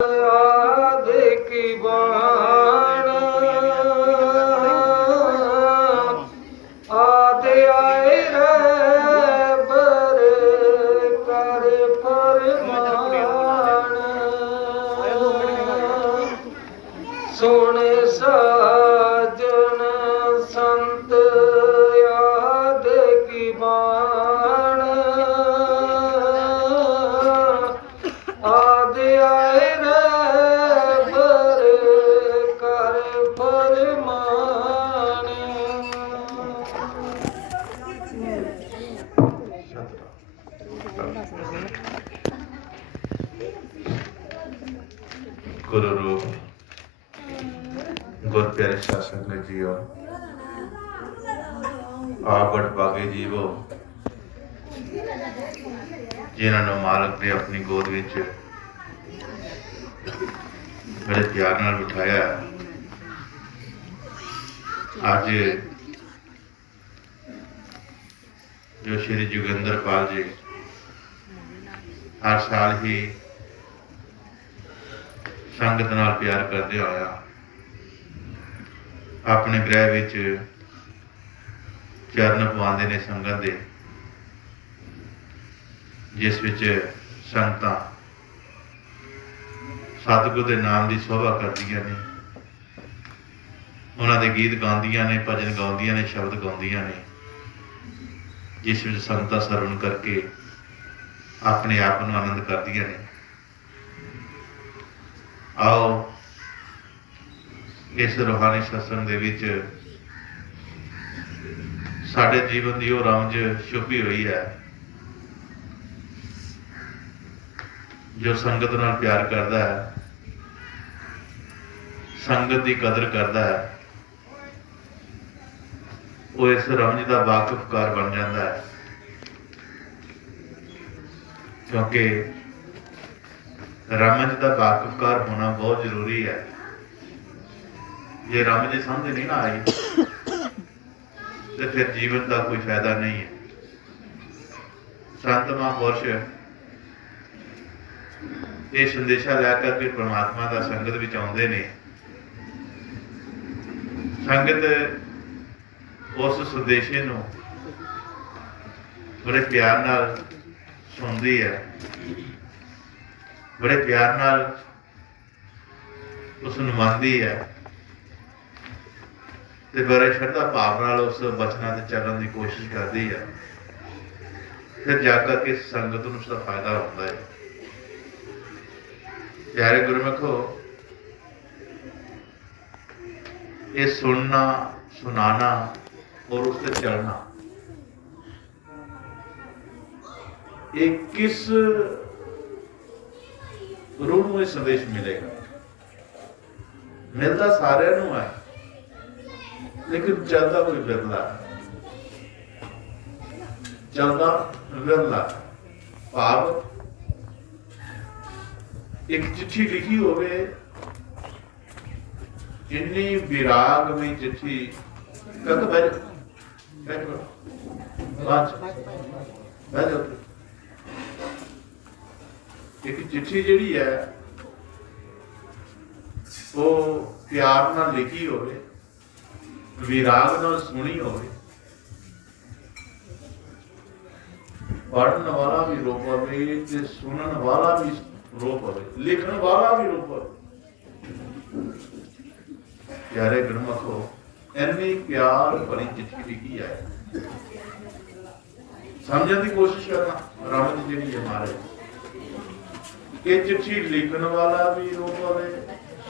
आदि की बाण आदि आए रे बर कर फरमान सुन साजन संत आदि की बाण आदि आए गुरु रूप गुर प्यारे शासन ने जियो आप बागे जीवो जिन्होंने मालक ने अपनी गोद विच बड़े प्यार नाल बिठाया। अज जो श्री जोगिंदर पाल जी हर साल ही संगत नाल प्यार करते आया अपने गृह विच चरण पवाते ने संगत दे, जिस विच संगतां सतगुर के नाम की शोभा करदियां ने, उन्हां दे गीत गाउंदियां ने, भजन गाउंदियां ने, शब्द गाउंदियां ने, जिस विच संगतां सरवण करके अपने आप को आनंद करदियां ने। आओ इस रूहानी सत्संग दे विच साडे जीवन की वो रमज छुपी हुई है जो संगत नाल प्यार करता है, संगत की कदर करता है, वो इस रमज का वाकिफकार बन जाता है। क्योंकि रमज का वाकिफकार होना बहुत जरूरी है। जे रमज समझ नहीं ना आई तो फिर जीवन का कोई फायदा नहीं है। संत महापुरुष ये संदेशा लैकर के परमात्मा का संगत विच आउंदे ने। संगत उस संदेशे नूं बड़े प्यार नाल सुनती है, बड़े प्यार नाल उसनूं मनदी है ते बड़े श्रद्धा भाव नाल उस वचनां ते चलण की कोशिश करती है। फिर जाकर के संगत नूं उसका फायदा होता है। प्यारे गुरमुखो, ये सुनना, सुनाना और उससे चलना, ये किस रूह में संदेश मिलेगा? मिलता सारे नूं है, लेकिन चलता कोई बिरला, चलता बिरला। भाव एक चिट्ठी लिखी होवे, इन्नी विराग में चिट्ठी कद बैठ एक चिट्ठी जिहड़ी है वो प्यार नाल लिखी होवे, विराग नाल सुनी होवे, पढ़न वाला भी रो पवे ते सुनन वाला भी रो पवे, लिखन वाला भी रो पवे। प्यारे गुरमुखो, इन्नी प्यार भरी चिट्ठी लिखी है, समझने की कोशिश करना। रमज जिहड़ी है महाराज, ये चिट्ठी लिखन वाला भी रो पवे,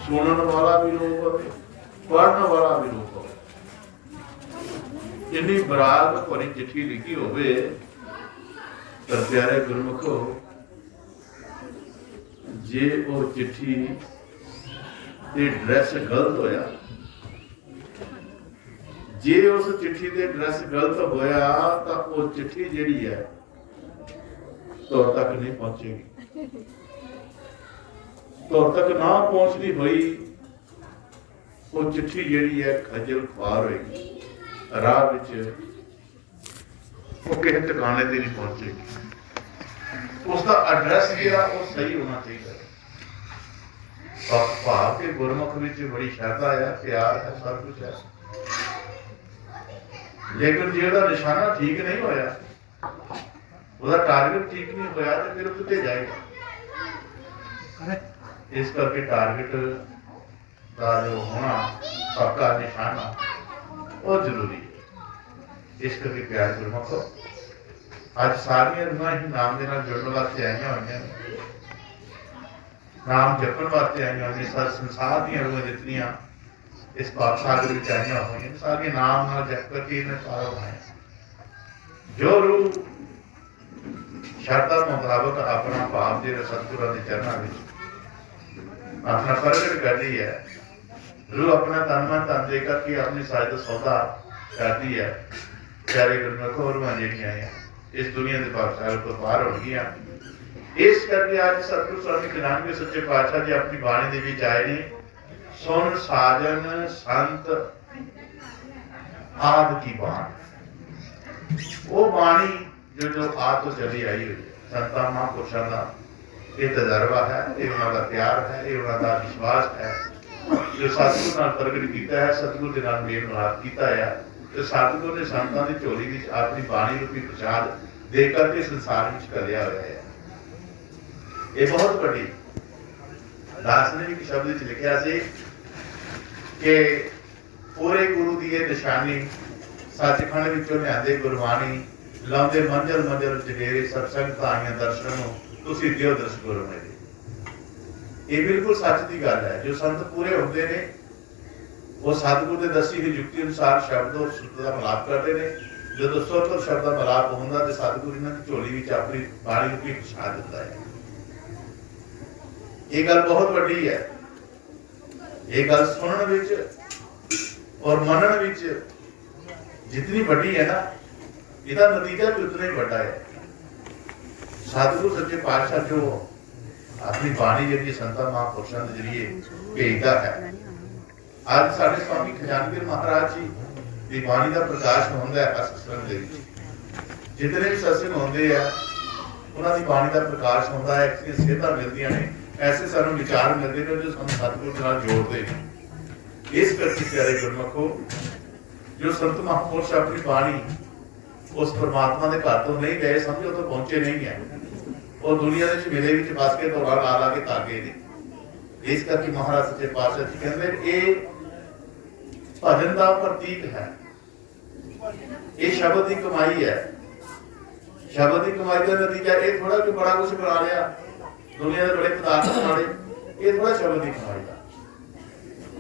सुनन वाला भी रो पवे, पढ़न वाला भी रो पवे। इन्नी बराग भरी चिट्ठी लिखी होवे, पर प्यारे गुरमुखो, जे वो चिट्ठी ते ड्रैस गलत होया, जे उस चिट्ठी दे ड्रैस गलत होया तो वो चिट्ठी जिहड़ी है तो तक नहीं पहुंचेगी। तो तक ना पहुंचनी हुई वो चिट्ठी जिहड़ी है खजल खुआर होएगी, राह विच वो किसी ठिकाने ते नहीं पहुंचेगी। उसका एड्रैस जिहड़ा वो सही होना चाहिए। भाव के गुरमुख विच बड़ी श्रद्धा है, प्यार है, सब कुछ है, लेकिन जे ਉਹਦਾ निशाना ठीक नहीं होया, ਉਹਦਾ टारगेट ठीक नहीं होया, तो फिर कितने जाएगा। इस करके टारगेट का जो होना पक्का निशाना वो जरूरी है। इस करके प्यार गुरमुखो अज सारिया रूहां ही नाम के नाल जुड़न वास्ते आईयां होईयां ने, नाम जपण वास्ते आईयां होईयां। सारे संसार दी रूहां जितनियां इस पाप सागर विच आईयां होईयां सारियां नाम नाल जप करके इन्हें पार होना है। जो रूह श्रद्धा मुताबक अपना भाव जो सतगुरां दे चरणों में अपना प्रगट करती है, रूह अपना तन मन धन दे करके अपनी साज का सौदा करती है। प्यारे गुरमुखो रूहां जिहड़ियां हैं इस दुनिया के पाप सागर तो बाहर हो गई। इस करके अज सतगुरु स्वामी ज्ञानदेव सच्चे पातशाह जी अपनी बाणी दे विच आए ने, सुन साजन संत आद की बाण। वो बाणी जो जो आद तो चली आई हुई संतां महापुरुषों का ये तजर्बा है, ये उन्होंने प्यार है, ये उन्होंने विश्वास है जो सतगुरु नाल प्रगट किया है, सतगुरु के नाल मेल मिलाप किया है। तो सतगुरु ने संतां की झोली विच अपनी बाणी रूपी प्रसाद दे करके संसार में घलिया हुआ है। ये बहुत बड़ी दास ने भी शब्द विच लिखिया सी कि पूरे गुरु की ये निशानी सचखंड विचों लिआंदे गुरबाणी लाउंदे मंजल मंजल जगेरे सत्संग ताईयां दर्शन तुसीं दिओ दर्श गुरु मेरे। ये बिल्कुल सच की गल है। जो संत पूरे होंदे ने वो सतगुरु के दसी हुई युक्ति अनुसार शब्द और सुर का मिलाप करते हैं। जो सुर और शब्द का मिलाप होंदा तो सतगुरु इन्हां दी झोली विच अपनी बाणी रूपी प्रसाद दिंदा है। ये गल बहुत बड़ी है। ये गल सुनने विच और मनन विच जितनी बड़ी है ना, इसका नतीजा भी उतना ही बड़ा है। सतगुरु सच्चे पातशाह जो अपनी बाणी जी संतां महापुरुषों के जरिए भेजता है। आज साडे स्वामी खजानवीर महाराज जी की बाणी का प्रकाश होंदा है। सत्संग दे विच जितने भी सत्संग होंदे हैं उन्हां दी बाणी का प्रकाश होंदा है। ऐसी सेहतां मिलदियां ने, ऐसे सानूं विचार मिलते हैं जो सानूं सतगुरु नाल जोड़ते हैं। इस करके प्यारे गुरमुखो जो संत महापुरुष अपनी बाणी उस परमात्मा के घर तो नहीं गए, समझो तो पहुंचे नहीं है, वो दुनिया के मेले में बस के दौड़ा ला ला के ताके ने। इस करके महाराज सच्चे पातशाह जी कहते ये भजन का प्रतीक है, ये शब्द की कमाई है। शब्द की कमाई का नतीजा ये थोड़ा कि बड़ा कुछ बना लिया, दुनिया के बड़े पदार्थ बना ले, ये थोड़ा शब्द की कमाई का।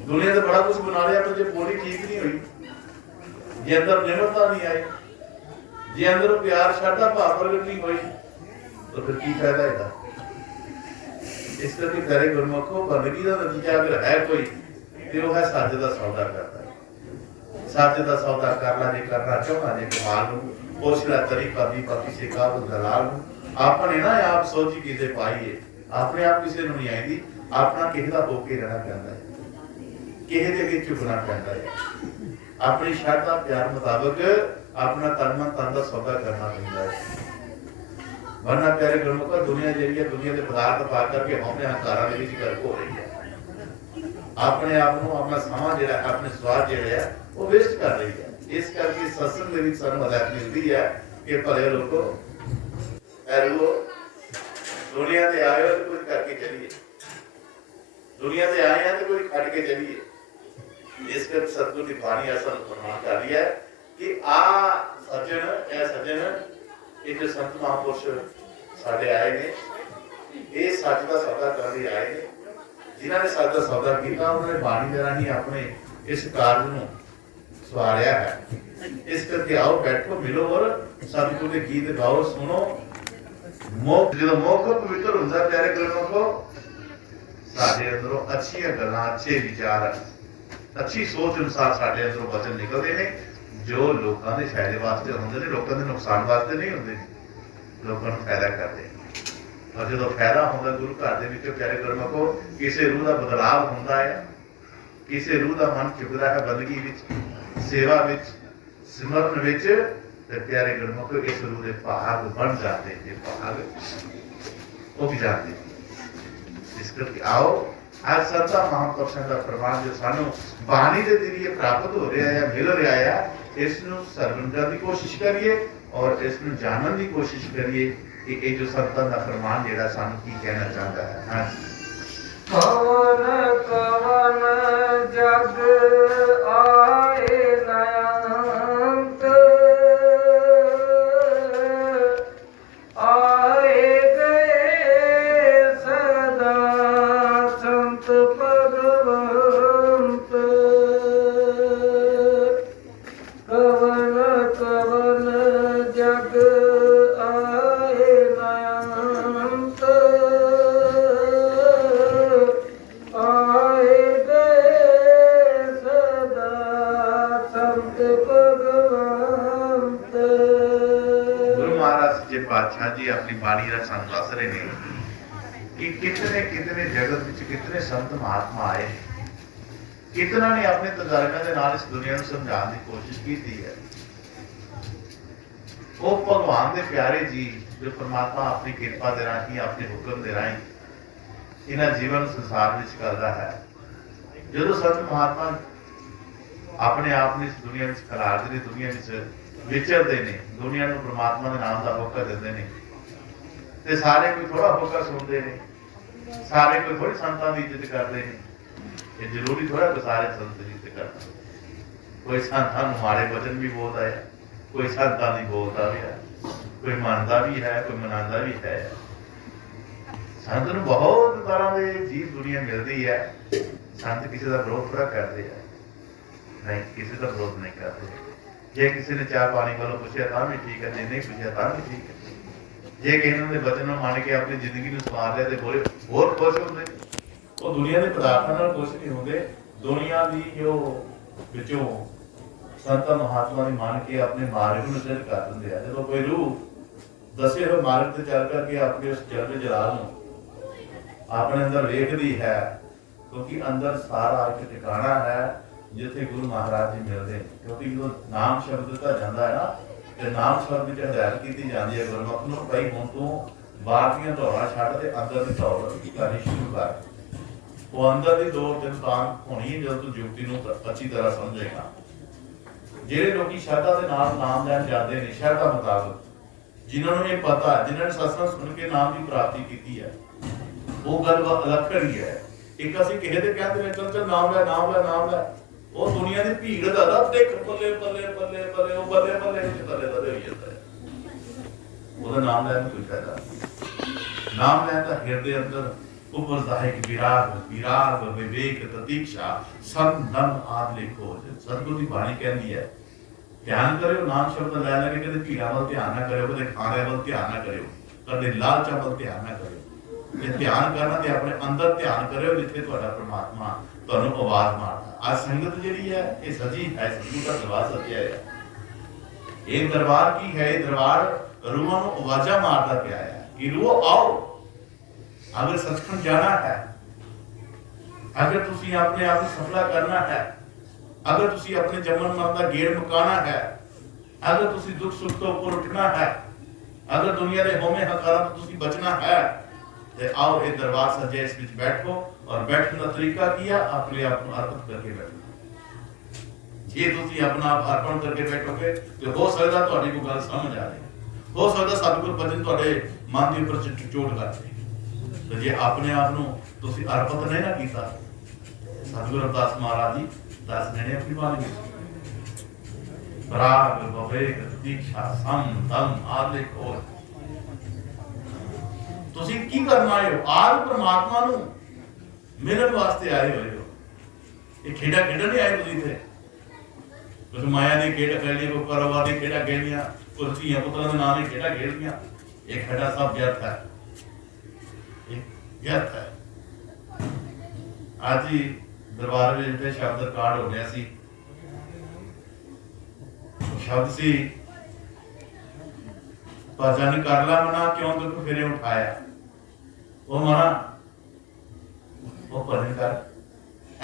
दुनिया से बड़ा कुछ बना लिया पर जो बोली ठीक नहीं हुई, जे अंदर निमरता नहीं आई, जे अंदर प्यार श्रद्धा भाव प्रगट नहीं हुई, तो फिर की फायदा है। इस करके प्यारे गुरमुखो बंदगी का नतीजा अगर है कोई तो वो है सच का सौदा करता है। सच का सौदा करना जे करना चाहना जे कमाल पोछला तरीका भी बाकी से का दलाल अपने ना आप सोची किसे पाइए, अपने आप किसी को नहीं आईदी, अपना किसी का होके रहना पैंदा है, किसी के अगे झुकना पैंदा है, अपनी श्रद्धा प्यार मुताबिक अपना तन मन तन का सौदा करना पैंदा है। वरना प्यारे गुरमुखो दुनिया जी दुनिया के पदार्थ पा करके हमने हंकारा के गर्क हो रही है। अपने आप को अपना समा जो अपने स्वाद जो है वो वेस्ट कर रही है। इस करके सत्संग के सानू हदायत मिलती है कि भले लोगों दुनिया से आए हो तो कुछ करके चलिए, दुनिया से आए हैं तो कुछ खट के चलिए। इस करके सतगुरु की बाणी ऐसा प्रमाण कर रही है कि आ सज्जन ये जो संत महापुरुष साढ़े आए ने, ये सच का सौदा करने आए ने। जिन्होंने सच का सौदा किया उन्होंने बाणी के राही अपने इस कार्य को सवारिया है। इस करके आओ बैठो मिलो और सतगुरु के गीत गाओ सुनो। मोख जो मोख पवित्र होंदा प्यारे गुरमुखो साडे अंदरों अच्छी गल्लां अच्छे विचार अच्छी सोच अनुसार साडे अंदरों वचन निकलते हैं जो लोगों के फायदे वास्ते होंगे ने, लोगों के नुकसान वास्ते नहीं होंगे, लोगों को फायदा करते हैं। और जो फायदा होंगे गुरु घर के प्यारे गुरमुखो किसी रूह का बदलाव होंदा है, किसी रूह का मन चुकता है बंदगी विच, सेवा विच, सिमरन विच, ते प्यारे गुरमुखो इस रूह के भाग बन जाते हैं, भाग वो भी जाते हैं। इस करके आओ आज संतां महापुरुषों का फरमान जो सानू बाणी के जरिए प्राप्त हो रहा है, मिल रहा है, इसनूं सरवण करने की कोशिश करिए और इसनूं जानने की कोशिश करिए कि ये जो संतां का फरमान जिहड़ा सानू की कहना चाहता है। हाँ जी। कवन कवन जग आए नयंत, आए गए सदा संत भगवंत। कवन कवन जग आए नयंत, आए गए सदा संत भगवंत। गुरु महाराज सच्चे पातशाह जी अपनी बाणी का सानू दस रहे हैं कि कितने कितने जगत विच कितने संत महात्मा आए, कितना ने अपने तजर्बे के नाल इस दुनिया को समझाने की कोशिश की है। वो भगवान के प्यारे जी जो परमात्मा अपनी कृपा के राही अपने हुक्म के राही इन्हां जीवन संसार विच करता है। जो संत महात्मा अपने आप ने इस दुनिया में खिलारते ने, दुनिया में विचरते हैं, दुनिया को परमात्मा के नाम का होकर देते हैं, तो सारे कोई थोड़ा होकर सुनते हैं, सारे कोई थोड़ी संतां की इज्जत करते हैं। ये जरूरी थोड़ा कि सारे संत की इज्जत करते। कोई संतां नूं माड़े वचन भी बोलता है, कोई संतां दी बोलता भी है, कोई मनता भी है, कोई मनांदा भी है। संत नूं बहुत तरह के जीव दुनिया मिलती है। संत किसी का विरोध थोड़ा करते हैं, नहीं किसी का विरोध नहीं करते। जे किसी ने चाह पानी वालों पूछा तो भी ठीक है, जे नहीं पूछा तो भी ठीक है। जे किसी ने वचन मान के अपनी जिंदगी में संवार लिया तो बोले होर खुश होंगे। वो दुनिया के पदार्थों नाल खुश नहीं होंगे, दुनिया की जो विचों संत महात्मा ने मान के अपने मार्ग में सिद्ध कर देंगे। जो कोई रूह दसे हुए मार्ग से चल करके अपने उस जन्म जलाल अपने अंदर वेखदी है, क्योंकि अंदर सारा एक ठिकाना है जिथे गुरु महाराज जी मिलते हैं। क्योंकि जो नाम शब्द दिता जाता है ना, तो नाम शब्द की हदायत की जाती है गुरमुख नूं भाई हुण तूं बाहर दी दौड़ां छड्ड ते अंदर दी दौड़ करनी शुरू कर। वो अंदर की दौड़ तेन तां होनी है जब तू जुगती नूं अच्छी तरह समझेगा। ਜਿਹੜੇ ਲੋਕੀ ਸ਼ਰਧਾ ਦੇ ਨਾਲ ਨਾਮ ਲੈਣ ਜਾਂਦੇ ਨੇ ਸ਼ਰਧਾ ਮੁਤਾਬਕ, ਜਿਨ੍ਹਾਂ ਨੂੰ ਇਹ ਪਤਾ ਹੈ, ਜਿਨ੍ਹਾਂ ਨੇ ਸਤਸੰਗ ਸੁਣ ਕੇ ਨਾਮ ਦੀ ਪ੍ਰਾਪਤੀ ਕੀਤੀ ਹੈ, ਉਹ ਗੱਲ ਅਲੱਖੜੀ ਹੈ। ਇੱਕ ਅਸੀਂ ਕਿਸੇ ਦੇ ਕਹਿੰਦੇ ਨੇ ਚੱਲ ਚੱਲ ਨਾਮ ਲੈ ਨਾਮ ਲੈ ਨਾਮ ਲੈ, ਉਹ ਦੁਨੀਆ ਦੀ ਭੀੜ ਦਾ ਰੱਬ ਦੇਖ ਬੱਲੇ ਬੱਲੇ ਬੱਲੇ ਬੱਲੇ ਉਹ ਬੱਲੇ ਬੱਲੇ ਵਿੱਚ ਬੱਲੇ ਬੱਲੇ ਹੋਈ ਜਾਂਦਾ ਹੈ। ਉਹਦਾ ਨਾਮ ਲੈਣ ਨੂੰ ਕੋਈ ਫਾਇਦਾ ਨਹੀਂ। ਨਾਮ ਲੈਣ ਦਾ ਹਿਰਦੇ ਅੰਦਰ ਉਪਰਦਾ ਹੈ ਕਿ ਵਿਰਾਗ ਵਿਰਾਗ ਵਿਵੇਕ ਤਤੀਕਸ਼ਾ ਸੰਦਨ ਆਦ ਲਿਖੋ। ਸਤਿਗੁਰੂ ਦੀ ਬਾਣੀ ਕਹਿੰਦੀ ਹੈ ध्यान करो, नाम शब्द लै लगे कदे भीड़ा वाल ध्यान ना करो, कदे खाने वाल ध्यान ना करो, कदे लालचा वाल ध्यान ना करो। ये ध्यान करना ते अपने अंदर ध्यान करो जिथे तुहाडा परमात्मा तुहानू आवाज मारदा। आज संगत जिहड़ी है ये सजी है, सतगुरु का दरबार सजिया है। ये दरबार की है, ये दरबार रूहां नू आवाजा मारदा पिया है कि रूह आओ। अगर सचखंड जाना है, अगर तुसी अपने आप को सफला करना है, अगर तुसी अपने जमन मरण का गेड़ मुकाना है, अगर तुसी दुख सुख तो ऊपर उठना है, अगर दुनिया के होमे हकारा तो तुसी बचना है, तो आओ ये दरबार सजे इस विच बैठो। और बैठने का तरीका किया अपने आप को अर्पित करके बैठो। जे तुसी अपना आप अर्पण करके बैठोगे तो हो सकता तुहाडी कोई गल समझ आ जाए, हो सकता सतगुर भजन तुहाडे मन के ऊपर चोट कर दे। तो जे अपने आप को तुसी अर्पित नहीं ना कीता, सतगुरु रविदास महाराज जी दस देने अपनी बाणी राग विवेक दीक्षा सम दम आदि खोज। तुसी की करना आए हो? आज परमात्मा नू मिलन वास्ते आए हुए हो। ये खेड़ा खेडन नहीं आए तुसी इत्थे, कुछ माया दी खेड खेली, कोई कारोबार दी खेड़ा खेलियां, कोई धीआं पुत्तरां दे नाम दी खेड़ा खेलियां। ये खेड़ा सब व्यर्थ है, ये व्यर्थ है। आज ही दरबार में शब्द रिकॉर्ड हो गया सी, शब्द सी भजन कर ला मना क्यों दुख फिरे उठाया। वो मना वो भजन कर,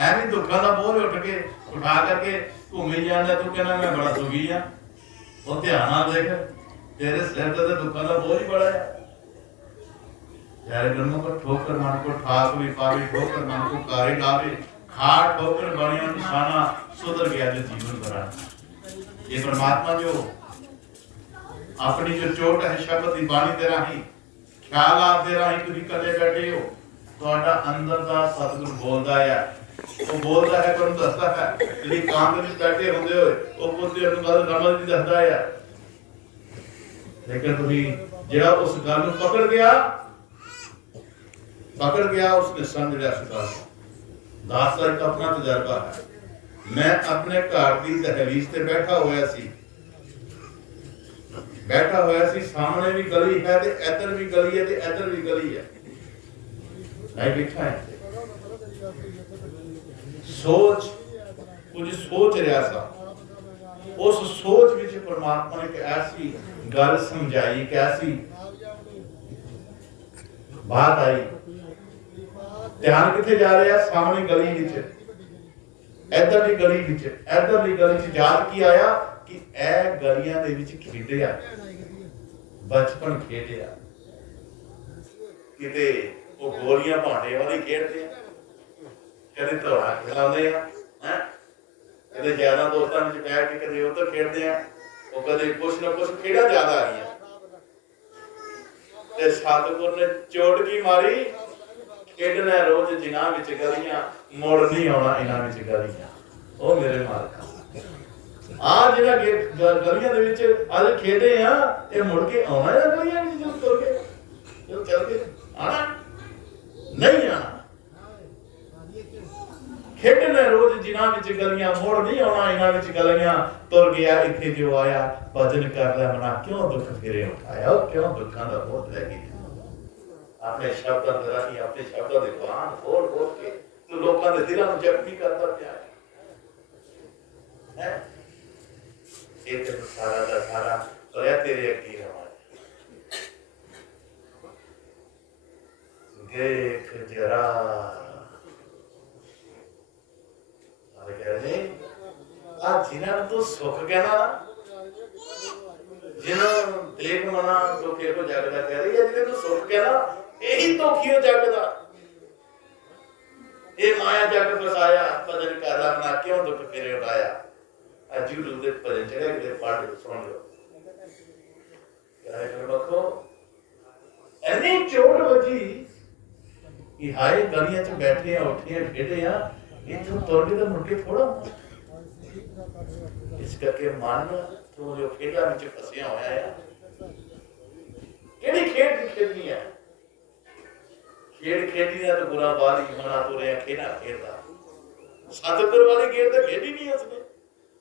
एवं दुखों का बोझ उठ के उठा करके घूमी जाना, तू कहना मैं बड़ा सुखी हाँ। वो ध्यान देख तेरे सिर ते दुखों का बोझ ही बड़ा है। यार गन्नों को ठोकर मन को ठाक भी पावे, ठोकर मन को कारे लावे, खाट ठोकर बनिया निशाना, सुधर गया जो जीवन भरा। ये परमात्मा जो अपनी जो चोट है शब्द की बाणी दे राही, ख्याल आप दे राही तुम कदे बैठे हो, ਤੁਹਾਡਾ ਅੰਦਰ ਦਾ ਸਤਿਗੁਰ ਬੋਲਦਾ ਹੈ। ਉਹ ਬੋਲਦਾ ਹੈ, ਤੁਹਾਨੂੰ ਦੱਸਦਾ ਹੈ। ਜਿਹੜੀ ਕਾਂਗ ਵਿੱਚ ਬੈਠੇ ਹੁੰਦੇ ਹੋਏ ਉਹ ਪੁੱਤੇ ਨੂੰ ਗੱਲ ਰਮਲ ਦੀ ਦੱਸਦਾ ਹੈ, ਲੇਕਿਨ ਤੁਸੀਂ ਜਿਹੜਾ ਉਸ ਗੱਲ ਨੂੰ ਪਕੜ ਗਿਆ ਉਸਨੇ ਸਮਝ ਲਿਆ। ਸੁਦਾ ਦਾਸ ਦਾ ਇੱਕ ਆਪਣਾ ਤਜਰਬਾ ਹੈ। ਮੈਂ ਆਪਣੇ ਘਰ ਦੀ ਦਹਲੀਜ਼ ਤੇ ਬੈਠਾ ਹੋਇਆ ਸੀ, ਸਾਹਮਣੇ ਵੀ ਗਲੀ ਹੈ ਤੇ ਇੱਧਰ ਵੀ ਗਲੀ ਹੈ ਤੇ ਇੱਧਰ ਵੀ ਗਲੀ ਹੈ। नहीं बैठा है, कुछ सोच रहा था। उस सोच विच परमात्मा ने एक ऐसी गल समझाई, एक ऐसी बात आई। ध्यान किथे जा रहा है? सामने गली विच, इधरली गली विच, इधरली गली च याद की आया कि ए गलियां दे विच खेडिया, बचपन खेडिया, किते वो गोलियां भांडे वाली खेडते हैं, कदे धौड़ा खिलाते हैं, कदे ज्यादा दोस्तों में बैठ के कदे उधर खेडते हैं, वो कदे कुछ ना कुछ खेड़ा ज्यादा आ गया। ते सतगुर ने चोटकी मारी, खेडना रोज जिन्हां विच गलियां, मुड़ नहीं आउणा इन्हां विच गलियां। ओ मेरे मालका, आ जिहड़ा गलियां दे विच अज खेडे आ, ये मुड़ के आउणा है गलियां विच? जो तुर के जो चल के आना नहीं आना। खेडने रोज जिन्हां विच गलियां, मुड़ नहीं आउणा इन्हां विच गलियां। तुर गया इत्थे जो आया, भजन करदा मना क्यों दुख फिरे उठाया, क्यों दुखां दा बोझ लै गया। अपने शब्दां दे राही, अपने शब्दां दे बयान बोल बोल के तू लोकां दे दिलां नूं जख्मी करदा पिया है। ये ते सारा दा सारा होया तेरे अग्गे रवा। देख जरा जिन्हों तू सुख कहना, जिन्हों देख मना दुखे को जगदा कह रही है, जिन्हें तू सुख कहना यही दुखी जगदा। ये माया जग फसाया, भजन कर रहा मना क्यों दुख फिरे उठाया। अज यूट्यूब दे भजन चढ़े किते पढ़ के सुन लो। बखो इन्नी चोट वजी कि हाय गलियां च बैठे उठे खेडे इथों तुर के तो मुड़के थोड़ा। इस करके मन तो जो खेडा विच फसिया होया है, केड़ी खेड खेडनी है? खेड खेडनी है तो गुना बारी मना तुरे खेडा खेडदा। सतगुर वाली खेड तो खेडी नहीं उसने,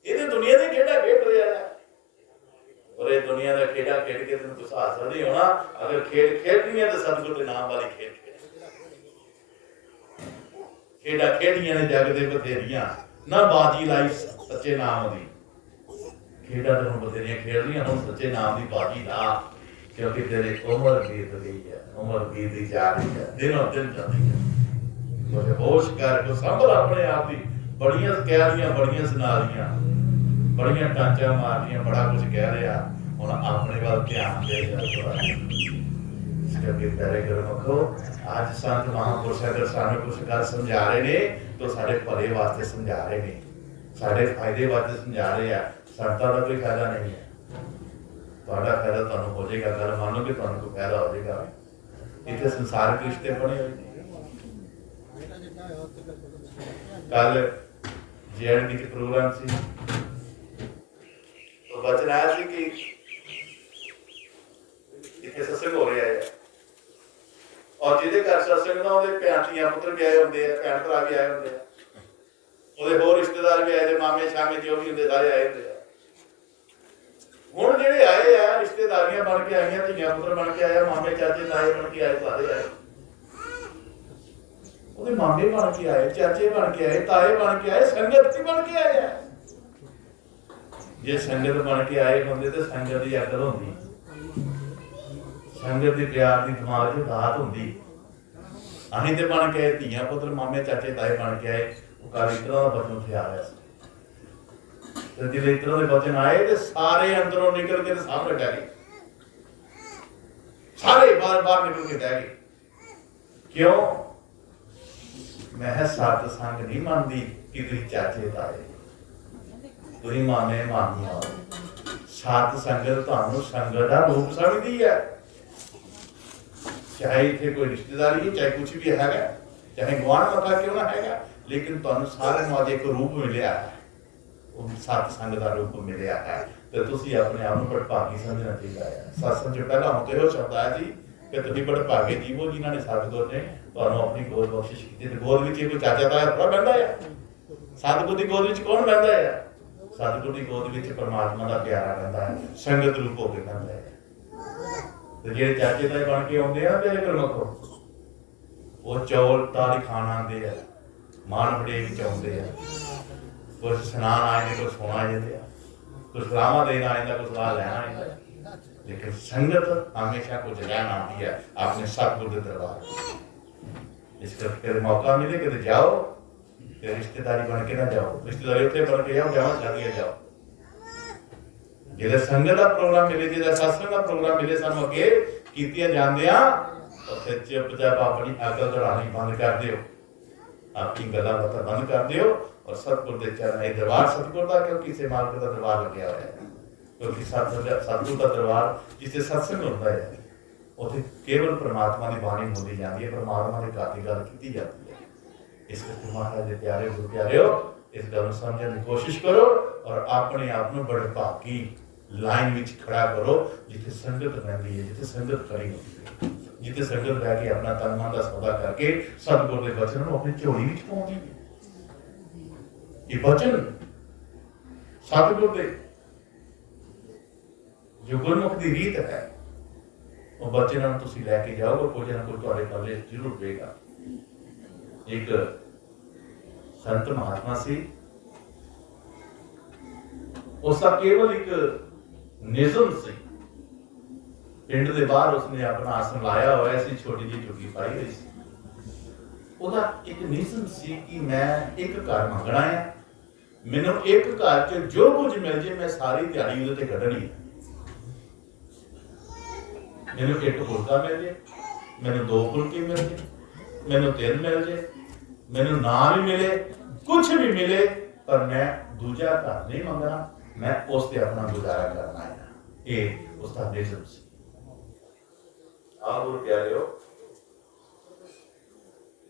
ये तो दुनिया की खेडा खेड रहा है। और ये दुनिया का खेडा खेड के तुम कुछ हासिल नहीं होना। अगर खेड खेडनी है तो सतगुर के नाम वाली खेड खेडा खेडियां ने जग दे बथेरियां, ना बाजी लाई सच्चे नाम दी। खेडा तो हम बथेरियां खेड रही हम सच्चे नाम की बाजी ला, क्योंकि तेरे उम्र बीत गई है, उम्र बीती जा रही है, दिनों दिन चलती है। तो होश कर को संभल अपने आप की। बड़ियां कह रही, बड़ियां सुना रही, बड़ियां टांचा मार रही, बड़ा कुछ कह रहा, हुण अपने वाल ध्यान दे जा। करके प्यारे गुरमुखो, आज संत महापुरुष अगर सानू कुछ गल समझा रहे ने तो साडे भले वास्ते समझा रहे ने, साडे फायदे वास्ते समझा रहे हैं। संतां दा कोई फायदा नहीं है, तुहाडा फायदा तुहानू हो जाएगा। गल मानो कि तुहानू कोई फायदा हो जाएगा। इत्थे संसारिक रिश्ते बने हुए ने। कल जेएनडी के प्रोग्राम सी तो वचन आया सी कि इत्थे सत्संग हो रहा है और जिहदे घर सत्संग ना उहदे भैणियां पुत्र भी आए होंदे आ, भैण भरा भी आए होंदे आ, उहदे होर रिश्तेदार भी आए दे, मामे शामे जो भी होंदे सारे आए होंदे आ। हुण जिहड़े आए आ रिश्तेदारियां बन के आईयां, धीआं पुत्र बन के आए, मामे चाचे ताए बन के आए, सारे आए। उहदे मामे बन के आए, चाचे बन के आए, ताए बन के आए, संगत ही बन के आए आ। जे संगत बन के आए होंदे ते संगत दी अकल होंदी, संगत के प्यार की दिमाग च दात होंदी। असीं ते बन के आए धीआं पुत्र, मामे चाचे ताए बन के आए, वो कल इधरों का बचन उत्थे आ रहा सी। तो जिस इधरों के बचन आए तो सारे अंदरों निकल के सामने टह गए, सारे बार बार निकल के टह गए। क्यों? मैं सत संग नहीं मानती कि तुम चाचे ताए, तुम मामे मामी आओ। सत संगत तुहानू संगत का रूप समझती है। चाहे इतने कोई रिश्तेदारी है, चाहे कुछ भी है, चाहे गुआढ़ मथा क्यों ना है, लेकिन तुहानू सारे अज एक रूप मिलया है, सत संग का रूप मिलया है। तो तुसीं अपने आप को भड़भागी समझना चाहिए है। सत्संग जो पहला होते हो शब्द आया जी कि तुम भड़भागे जीवो जिन्होंने सतगुर ने तुहानू अपनी गोद बख्शिश की। तो गोद में कोई चाचा ताया थोड़ा बहता है, सतगुर की गोद में कौन बहता है? सतगुर की गोद में परमात्मा का प्यारा बहता है, संगत रूप होकर बहता है। तो जो चाचे ताए बन के आते हैं तेरे गुरमुखो, वो चौल तारी खाना आते हैं, मान बड़ेग आते हैं, कुछ स्नान आए ने, कुछ सोना जाते हैं, कुछ सलामा देना आएगा, कुछ सलाह लेना आएगा। लेकिन संगत हमेशा कुछ रहना आती है अपने सतगुर के दरबार। इस करके मौका मिले कि जाओ, रिश्तेदारी बन के ना जाओ, रिश्तेदारी उत्थे बन के जाओ, जाओ शादी जाओ। जिहदा संगत का प्रोग्राम मिले, जिहदा सत्संग का प्रोग्राम मिले, सानू अगे कीतियां जांदियां उत्थे चुपचाप अपनी अकल दड़ानी बंद कर दिओ, अपनी गल्लां बातां बंद कर दिओ और सतगुर के चरण दरबार सतगुर का, क्योंकि इसे मालक का दरबार लग्या हुआ है। क्योंकि सतगुर का दरबार जिसे सत्संग होता है, उत्थे केवल परमात्मा की बाणी बोली जाती है, परमात्मा के घर की गल की जाती है। इस करके महाराज के प्यारे गुरु प्यारे हो, इस गल समझने की कोशिश करो और अपने आप को बड़े भागी लाइन में खड़ा करो जिथे संगत रहती है, जिथे संगत खड़ी होती है, जिथे संगत रह के अपना तन मन का सौदा करके सतगुर के वचन को अपनी झोली में पाउंदी है। ये वचन सतगुर के जो गुरमुख की रीत है, वो वचन तुम लैके जाओगे, कुछ ना कुछ तुहाडे पल्ले जरूर पेगा। एक संत महात्मा सी, उसका केवल एक निज़म सी, पिंड के बाहर उसने अपना आसन लाया हुआ सी, छोटी जी झुग्गी पाई हुई सी। ਉਹਦਾ एक निज़म सी कि मैं एक घर मंगना है, मैनू एक घर च जो कुछ मिल जाए मैं सारी दिहाड़ी उहदे ते कढणी है। मैनू एक फुलका मिल जाए, मैनू दो फुलके मिल जाए, मैनू तीन मिल जाए, मैनू ना भी मिले, कुछ भी मिले, पर मैं दूजा घर नहीं मंगना, मैं उस ते अपना गुजारा करना है। ये उसका निज़म सी। आप प्यारे हो,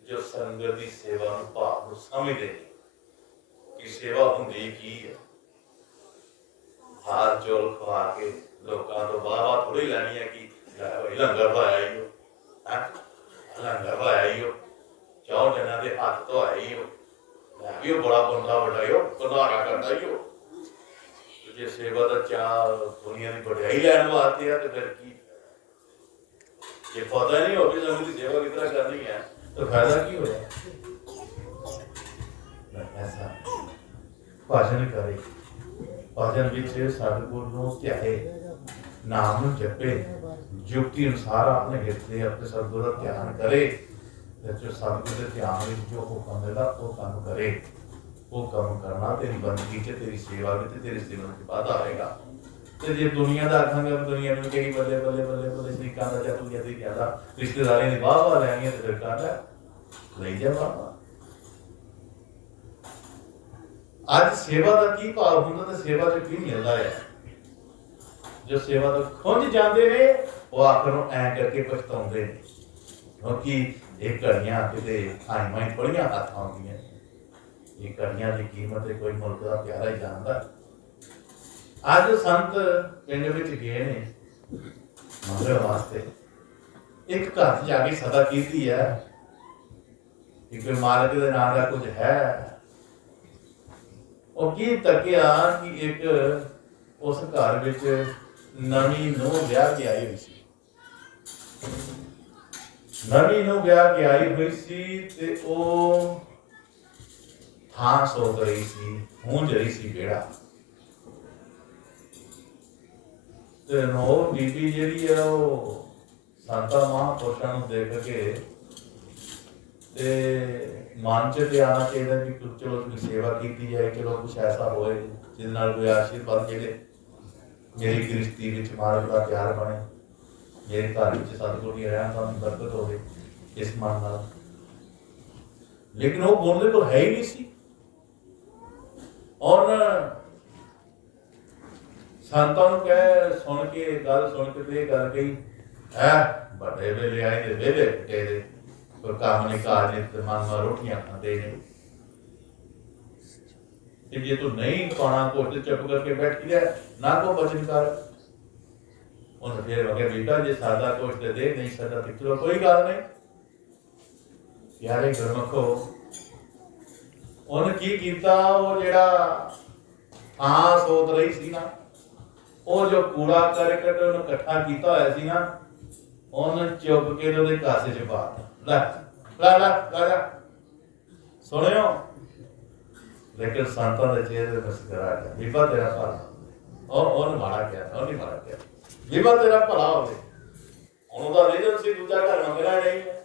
जो संगत की सेवा भाव को समझते कि सेवा होंगी की है, हार चौल खवा के लोगों तो वाह वाह थोड़ी लैनी है कि लंगर भाया ही हो, लंगर भाया ही हो, चौ जना के हाथ तो आए ही हो, बड़ा बंदा बड़ा हो, भंडारा करता ही हो। जे सेवा का चाह दुनिया की बढ़ियाई लैन वास्ते है तो फिर की, जे पता नहीं हो भी संगत की सेवा किस तरह करनी है तो फायदा की होया? ऐसा भजन करे, भजन विच सतगुर नूं ध्याए, नाम नूं जपे, युक्ति अनुसार अपने हिरदे अपने सतगुर का ध्यान करे, जो सतगुर के ध्यान में जो हुक्म मिलता वो काम करे। वो काम करना तेरी बंदगी च, तेरी सेवा में, तेरे जीवन में वाधा आएगा। तो जे दुनिया का आखांगे, दुनिया में कई बल्ले बल्ले बल्ले बल्ले तरीका का जादू जल्दी ज्यादा रिश्तेदारी की वाह वाह लैनी है तो फिर कहता ले जा बाबा। आज सेवा का की भाव होंगे तो सेवा च की मिलता है? जो सेवा तो खुंज जाते ने वो आखिर ऐ करके पछताते हैं, क्योंकि ये घड़ियां किते हाई माई बड़ियां हाथ आउंदियां, ये घड़ियां की कीमत कोई मुल्क का प्यारा ही जानता। आज संत पिंड विच गए ने मंगल वास्ते, एक घर जाके सदा कीती है कि कोई मालक के नाम का कुछ है, और की तकिया कि एक उस घर विच नवी नूह ब्याह के आई हुई सी, नवी नूह ब्याह के आई हुई सी ते ओ थां सो रही सी, हूंज रही सी बेड़ा, ते नो बीबी जिहड़ी है वो संता महापुरुषां नूं देख के ते मन च ते आना चाहिए कि कुछ चलो थोड़ी सेवा की जाए, चलो कुछ ऐसा होए जिस नाल कोई आशीर्वाद मिले, मेरी गृहस्थी विच मालक का प्यार बने, मेरे घर विच सतगुर की रहन सहन बरकत होवे। इस मन नाल, लेकिन वो गुण दे कोल है ही नहीं सी। और संतां नूं कह सुन के गल सुन के ते गल कही है बड़े वेले आए दे वेले फटे दे, कोई काम नहीं काज नहीं, ते मन में रोटियां खाते ने। जे तू नहीं पाना कुछ चुप करके बैठ गया ना को बचन कर, उन फिर वगे बेटा जे सादा कुछ दे नहीं सादा तो चलो कोई गल नहीं। यारे गुरमुखो उन्हें की कीता, वो जेड़ा हाँ सोच रही सी ना, वो जो कूड़ा करकट उन्हें इकट्ठा किया होया सी ना, उन्हें चुप के उहदे कासे च पा ला ला ला ला ला सुनियो। लेकिन संतां दे चेहरे ते मुस्कुराहट है, बीबा तेरा भला, और माड़ा क्या, और नहीं माड़ा क्या, बीबा तेरा भला होवे। हुण उहदा रीजन सी दूजा घर मंगना नहीं है,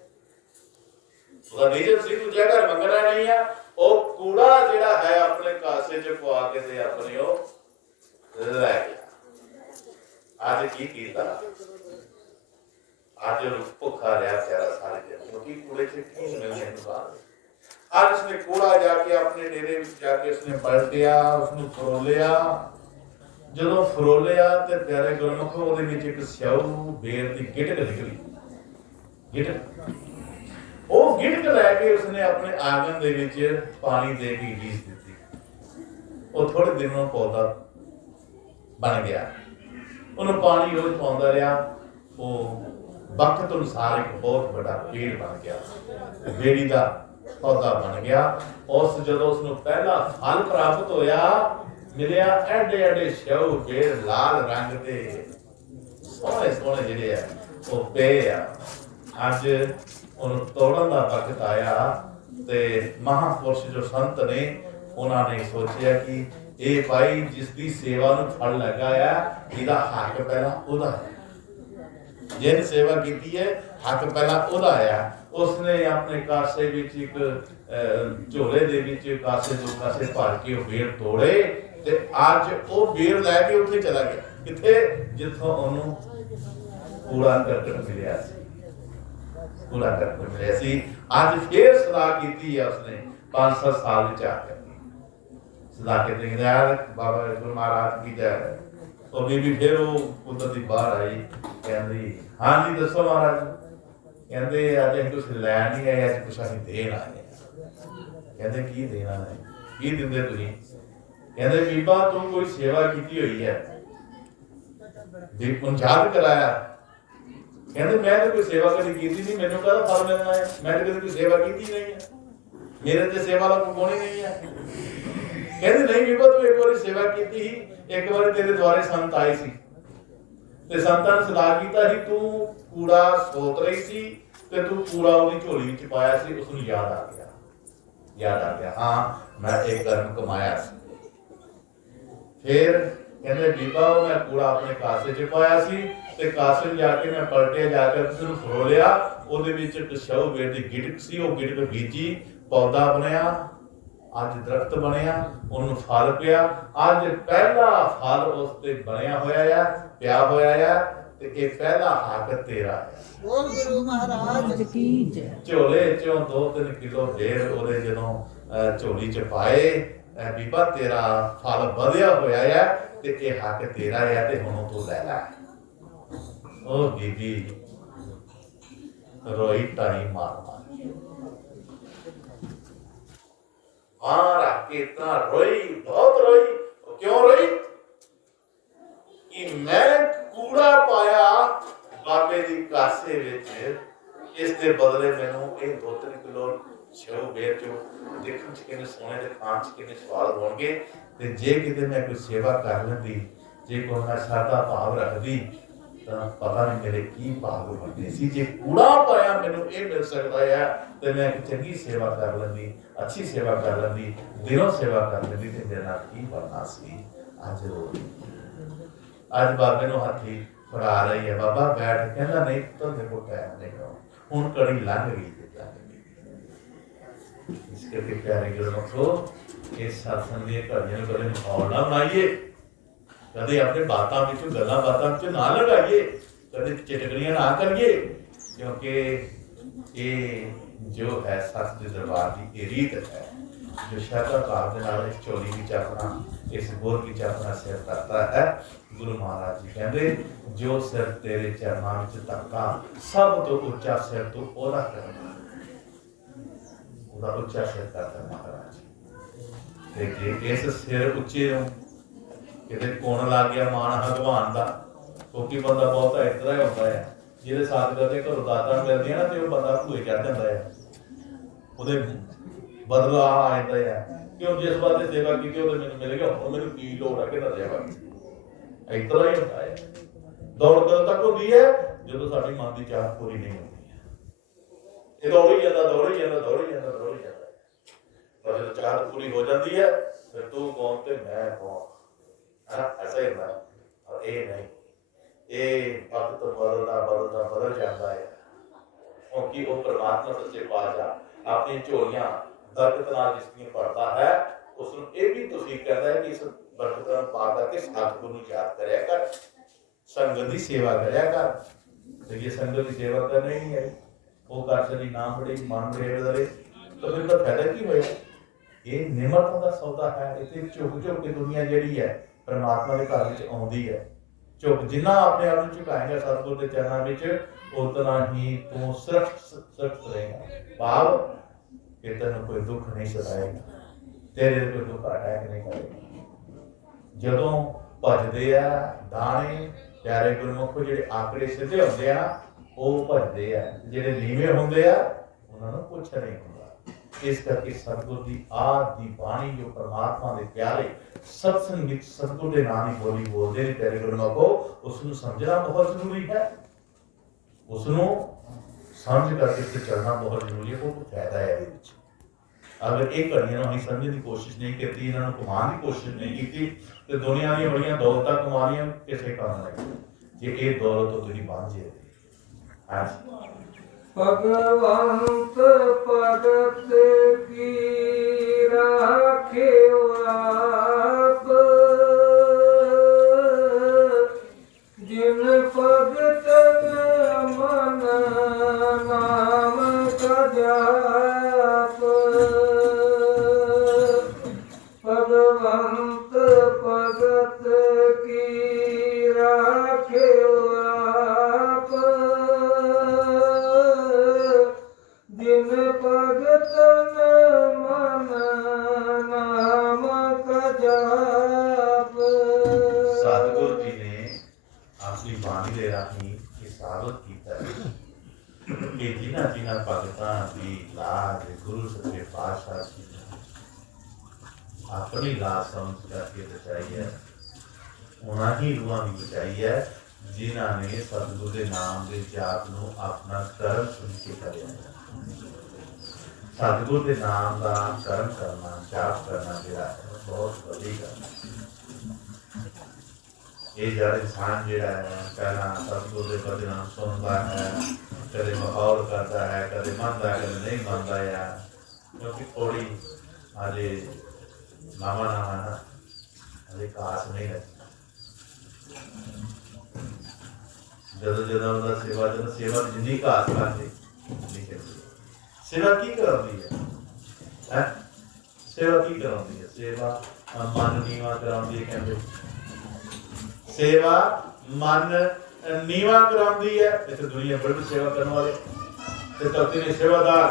उहदा रीजन सी दूजा घर मंगना नहीं है। वो कूड़ा जिहड़ा है अपने कासे च पवा के ते अपने ओ लै गया। अज की कीता, अज भुखा रहा बेचारा सारे दिन, क्योंकि कूड़े च की मिलने बाद आज उसने कूड़ा जाके अपने डेरे में जाके उसने पलटिया, उसने फरोलिया। जो फरोलिया तो प्यारे गुरमुखो उहदे विच एक स्याऊ बेर की गिटक निकली, गिटक। वो गिटक लैके उसने अपने आंगन दे विच पानी दे के बीज दी। वो थोड़े दिनों पौधा बन गया, उन्होंने पानी रोज पाਉਂਦਾ रहा। वो वक्त अनुसार एक बहुत बड़ा पेड़ बन गया, बेड़ी का पौधा बन गया। उस जो उसको पहला फल प्राप्त होया मिलिया, एडे एडे स्याऊ बेर लाल रंग के सोहने सोहने जिहड़े आ वो पे आ। अज उन्होंने तोड़न का वक्त आया, ते महापुरुष जो संत ने उन्होंने सोचा कि ये भाई जिसकी सेवा नूं फल लगा है, इहदा हक पहला उहदा है, जिन सेवा की है हक पहला उहदा है। उसने अपने कासे विच एक झोले दे विच कासे दो कासे भर के वो बेर तोड़े, ते अज वो बेर लैके उत्थे चला गया, किथे जिथों उन्होंने कूड़ा करकट मिलिया सी, कूड़ा करकट मिलिया सी। अज फिर सलाह की है उसने 5-7 साल विच आके सलाह के यार बाबा गुरु महाराज की जय। और बीबी फिर वो कुदरती बाहर आई, कहती हाँ जी दसो महाराज। कहते अज अं कुछ लैन नहीं आए, अज कुछ अं देन आए। कहते की देना है, की दिंदे तुसीं? कहते बीबा तू कोई सेवा की हुई है, याद कराया। कहते मैं तो कोई सेवा कभी की नहीं, मैनू कहता फल मिलना है, मैं तो कभी कोई सेवा की नहीं है, मेरे ते सेवा का कोई गुण ही नहीं है। कहते नहीं बीबा तू एक बार सेवा की थी, एक बार तेरे द्वारे संत आए सी ते संतां ने सलाह कीता सी तू कूड़ा सोत रही सी ते तू कूड़ा उहदी झोली विच पाया सी, उसनूं याद आ गया, याद आ गया हाँ मैं एक कर्म कमाया सी। फिर कहते बीबा मैं कूड़ा अपने कासे च पाया सी ते कासे जाके मैं पलटे जाकर उसनूं फरोलिया, उहदे विच एक स्याऊ बेर दी गिटक सी, वो गिटक बीजी पौधा बनया, अज दरख्त बनया, उन्होंने फल पिया। अज पहला फल उस ते बनया होया है, पिया होया है, ते ये पहला हक तेरा है। बोल गुरु महाराज की जय। झोले चों 2-3 किलो बेर उहदे जदों झोली च पाए, बीबा तेरा फल वधिया होया है ते ये हक तेरा है ते हुण तू लै लै। ओ बीबी रोई टाई मार मार के इतना रोई, बहुत रोई। क्यों रोई? कि मैं कूड़ा पाया बाबे दी कासे विच, इस दे बदले मैनू ये 2-3 किलो स्याऊ बेर चो देखण च किन्ने सोहणे ते खाण च किन्ने स्वाद होणगे, ते जे किते मैं कोई सेवा कर लैंदी, जे कोई मैं श्रद्धा भाव रखदी तां पता नहीं मेरे की भाग बनने सी। जे कूड़ा पाया मैनू ये मिल सकदा है ते मैं एक चंगी सेवा कर लैंदी, अच्छी सेवा कर लैंदी, दिलों सेवा कर लैंदी, ते मेरे नाल की बनना सी। अज रोई, अज बाबे नूं हत्थी फड़ा रही है, बाबा बैठ, कहना नहीं तो देखो टाइम नहीं हो, हुण कड़ी लंघ गई। इस करके प्यारे गुरमुखो इस सत्संग दी घड़ियां कदे माहौल ना बनाइए, कदे अपने बातां विच गल्लां बातां विच ना लगाइए, कदे चिटकड़ियां ना करिए, क्योंकि ये जो है सच के दरबार की ये रीत है, जो शरधा भाव के नाल इस झोली विच अपना इस बोर विच अपना सिर धरता है। गुरु महाराज जी कहते जो सिर तेरे चरणों विच धरता सब तो उच्चा सिर तो ओदा करना, ओदा उच्चा सिर करता महाराज। ते जे इस सिर उच्चे हो किते कोण लग गया मान भगवान का, क्योंकि बंदा बहुत इतना ही होता है जिहदे साथ करके घरों दातां मिलदियां ना ते ओह बंदा भूए चढ़ जाता है, ਉਹਦੇ ਬਦਲਾ ਆ ਜਾਂਦਾ ਹੈ ਕਿ ਉਹ ਜਿਸ ਵਾਰ ਦੀ ਸੇਵਾ ਕੀਤੀ ਉਹ ਮੈਨੂੰ ਮਿਲ ਗਿਆ, ਹੁਣ ਮੈਨੂੰ ਕੀ ਲੋੜ ਹੈ ਕਿ ਨਾ ਸੇਵਾ ਕੀਤੀ। ਇਸ ਤਰ੍ਹਾਂ ਹੀ ਹੁੰਦਾ ਹੈ। ਦੌੜ ਕਦੋਂ ਤੱਕ ਹੁੰਦੀ ਹੈ ਜਦੋਂ ਸਾਡੀ ਮਨ ਦੀ ਚਾਹ ਪੂਰੀ ਨਹੀਂ ਹੁੰਦੀ ਹੈ। ਇਹ ਦੌੜੀ ਜਾਂਦਾ ਦੌੜੀ ਜਾਂਦਾ ਦੌੜੀ ਜਾਂਦਾ ਦੌੜੀ ਜਾਂਦਾ, ਪਰ ਜਦੋਂ ਚਾਹ ਪੂਰੀ ਹੋ ਜਾਂਦੀ ਹੈ ਫਿਰ ਤੂੰ ਕੌਣ ਤੇ ਮੈਂ ਕੌਣ, ਐਸਾ ਹੀ ਹੁੰਦਾ। और ये नहीं, ये वक्त बदलता बदल जाता है, क्योंकि वो परमात्मा सच्चे पातशाह अपनी झोलियां बरकत नाल जिसकी भरता है, उसनूं ये भी तौफीक कहता है कि इस बरकत नाल पा करके सतगुरु नूं याद करया कर, संगत की सेवा करया कर। तो ये संगत की सेवा करनी नहीं है वो कर चली नाम बड़े मन बड़े बदले, तो फिर तो फायदा की होया। ये निमरता का सौदा है। इतने झुक झुक के दुनिया जिहड़ी है परमात्मा के घर में आउंदी है। झुक जिन्ना अपने आप को झुकाएगा सतगुरु के चरणों में उतना ही तू सुरक्षित रहेगा। भाव कि तेन कोई दुख नहीं सताएगा, तेरे कोई दुख अटैक नहीं करेगा। जदों भजदे आ दाने प्यारे गुरमुख जिहड़े आंकड़े सीधे होंदे आ वो भजदे आ, जिहड़े नीवे होंदे आ उन्हां नूं कुछ नहीं होंदा। इस करके सतगुर की आदि बाणी जो परमात्मा के प्यारे सत्संग सतगुर के नाम की बोली बोलते हैं प्यारे गुरमुखो, उसनूं समझना बहुत जरूरी है। उसनूं समझ करके चलना बहुत जरूरी है। वो फायदा है इहदे। अगर एक घड़ियां असीं समझने की कोशिश नहीं की, इन्हां नूं कमाउण की कोशिश नहीं की, तो दुनिया दी बड़ियां दौलतां कमा लियां किसे काम नहीं। जे ये दौलत तो तुसीं बांझे हो। भगवंत भगत की राखे आप, जिन भगत मन नाम का जाप। भगवंत भगत की राखे आप, जिन भगत मन नाम का जाप। सतगुरु जी ने अपनी बाणी दे राही ये साबित किया कि जिन्हां जिन्हां भगतां दी लाज गुरु सच्चे पातशाह जी अपनी लाज समझ करके बचाई है, उन्हां ही रूहां भी बचाई है जिन्हां ने सतगुरु के नाम के जाप नूं अपना कर्म समझ के करया है। सतगुरु के नाम का कर्म करना जाप करना जिहड़ा है बहुत वड्डी गल है। ये जड़ इंसान जिहड़ा है पहला सतगुरु के भजन सुनता है, कदे माहौल करता है, कदे मनता है, कदे नहीं मनता है, क्योंकि थोड़ी अजे नवा नवा ना अजे खास नहीं है। जदों जदों सेवा जिन्नी घास खाती सेवा की कराती है, सेवा की कराती है, सेवा मन नीवा कराती है। कहते सेवा मन नीवा कराती है। इतने दुनिया बड़ी सेवा करने वाले ते धरती ने सेवादार,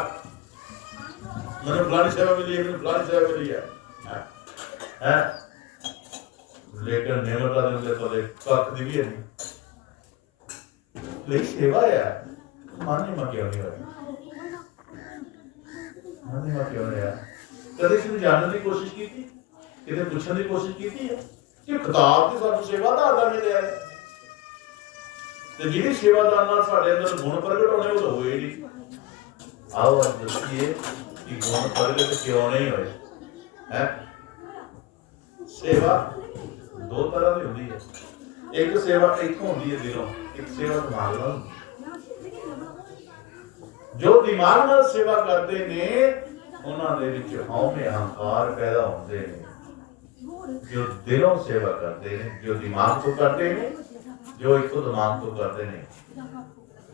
मैंने फलानी सेवा मिली है, मैंने फलानी सेवा मिली है, लेकिन नियमता देंगे तो कख दी भी है नहीं। लेकिन सेवा है मन नीवा क्यों नहीं हो रही, क्यों नहीं है? कदे किसी जानने की कोशिश की थी, किसी पूछने की कोशिश की थी कि खिताब की सानू सेवादार का मिले है, तो जिहड़ी सेवादार नाल साडे अंदर गुण प्रगट होने वो तो होए नहीं। आओ अज दसीए कि गुण प्रगट क्यों नहीं होए है। सेवा दो तरह की होती है, एक सेवा एक होती है दिलों, एक सेवा दिमाग नाल। जो दिमाग नाल सेवा करते ने उन्हां दे विच हौमे अहंकार पैदा होंदे ने। जो दिलों सेवा करते हैं, जो दिमाग तो करते हैं, जो इको दिमाग तो करते हैं,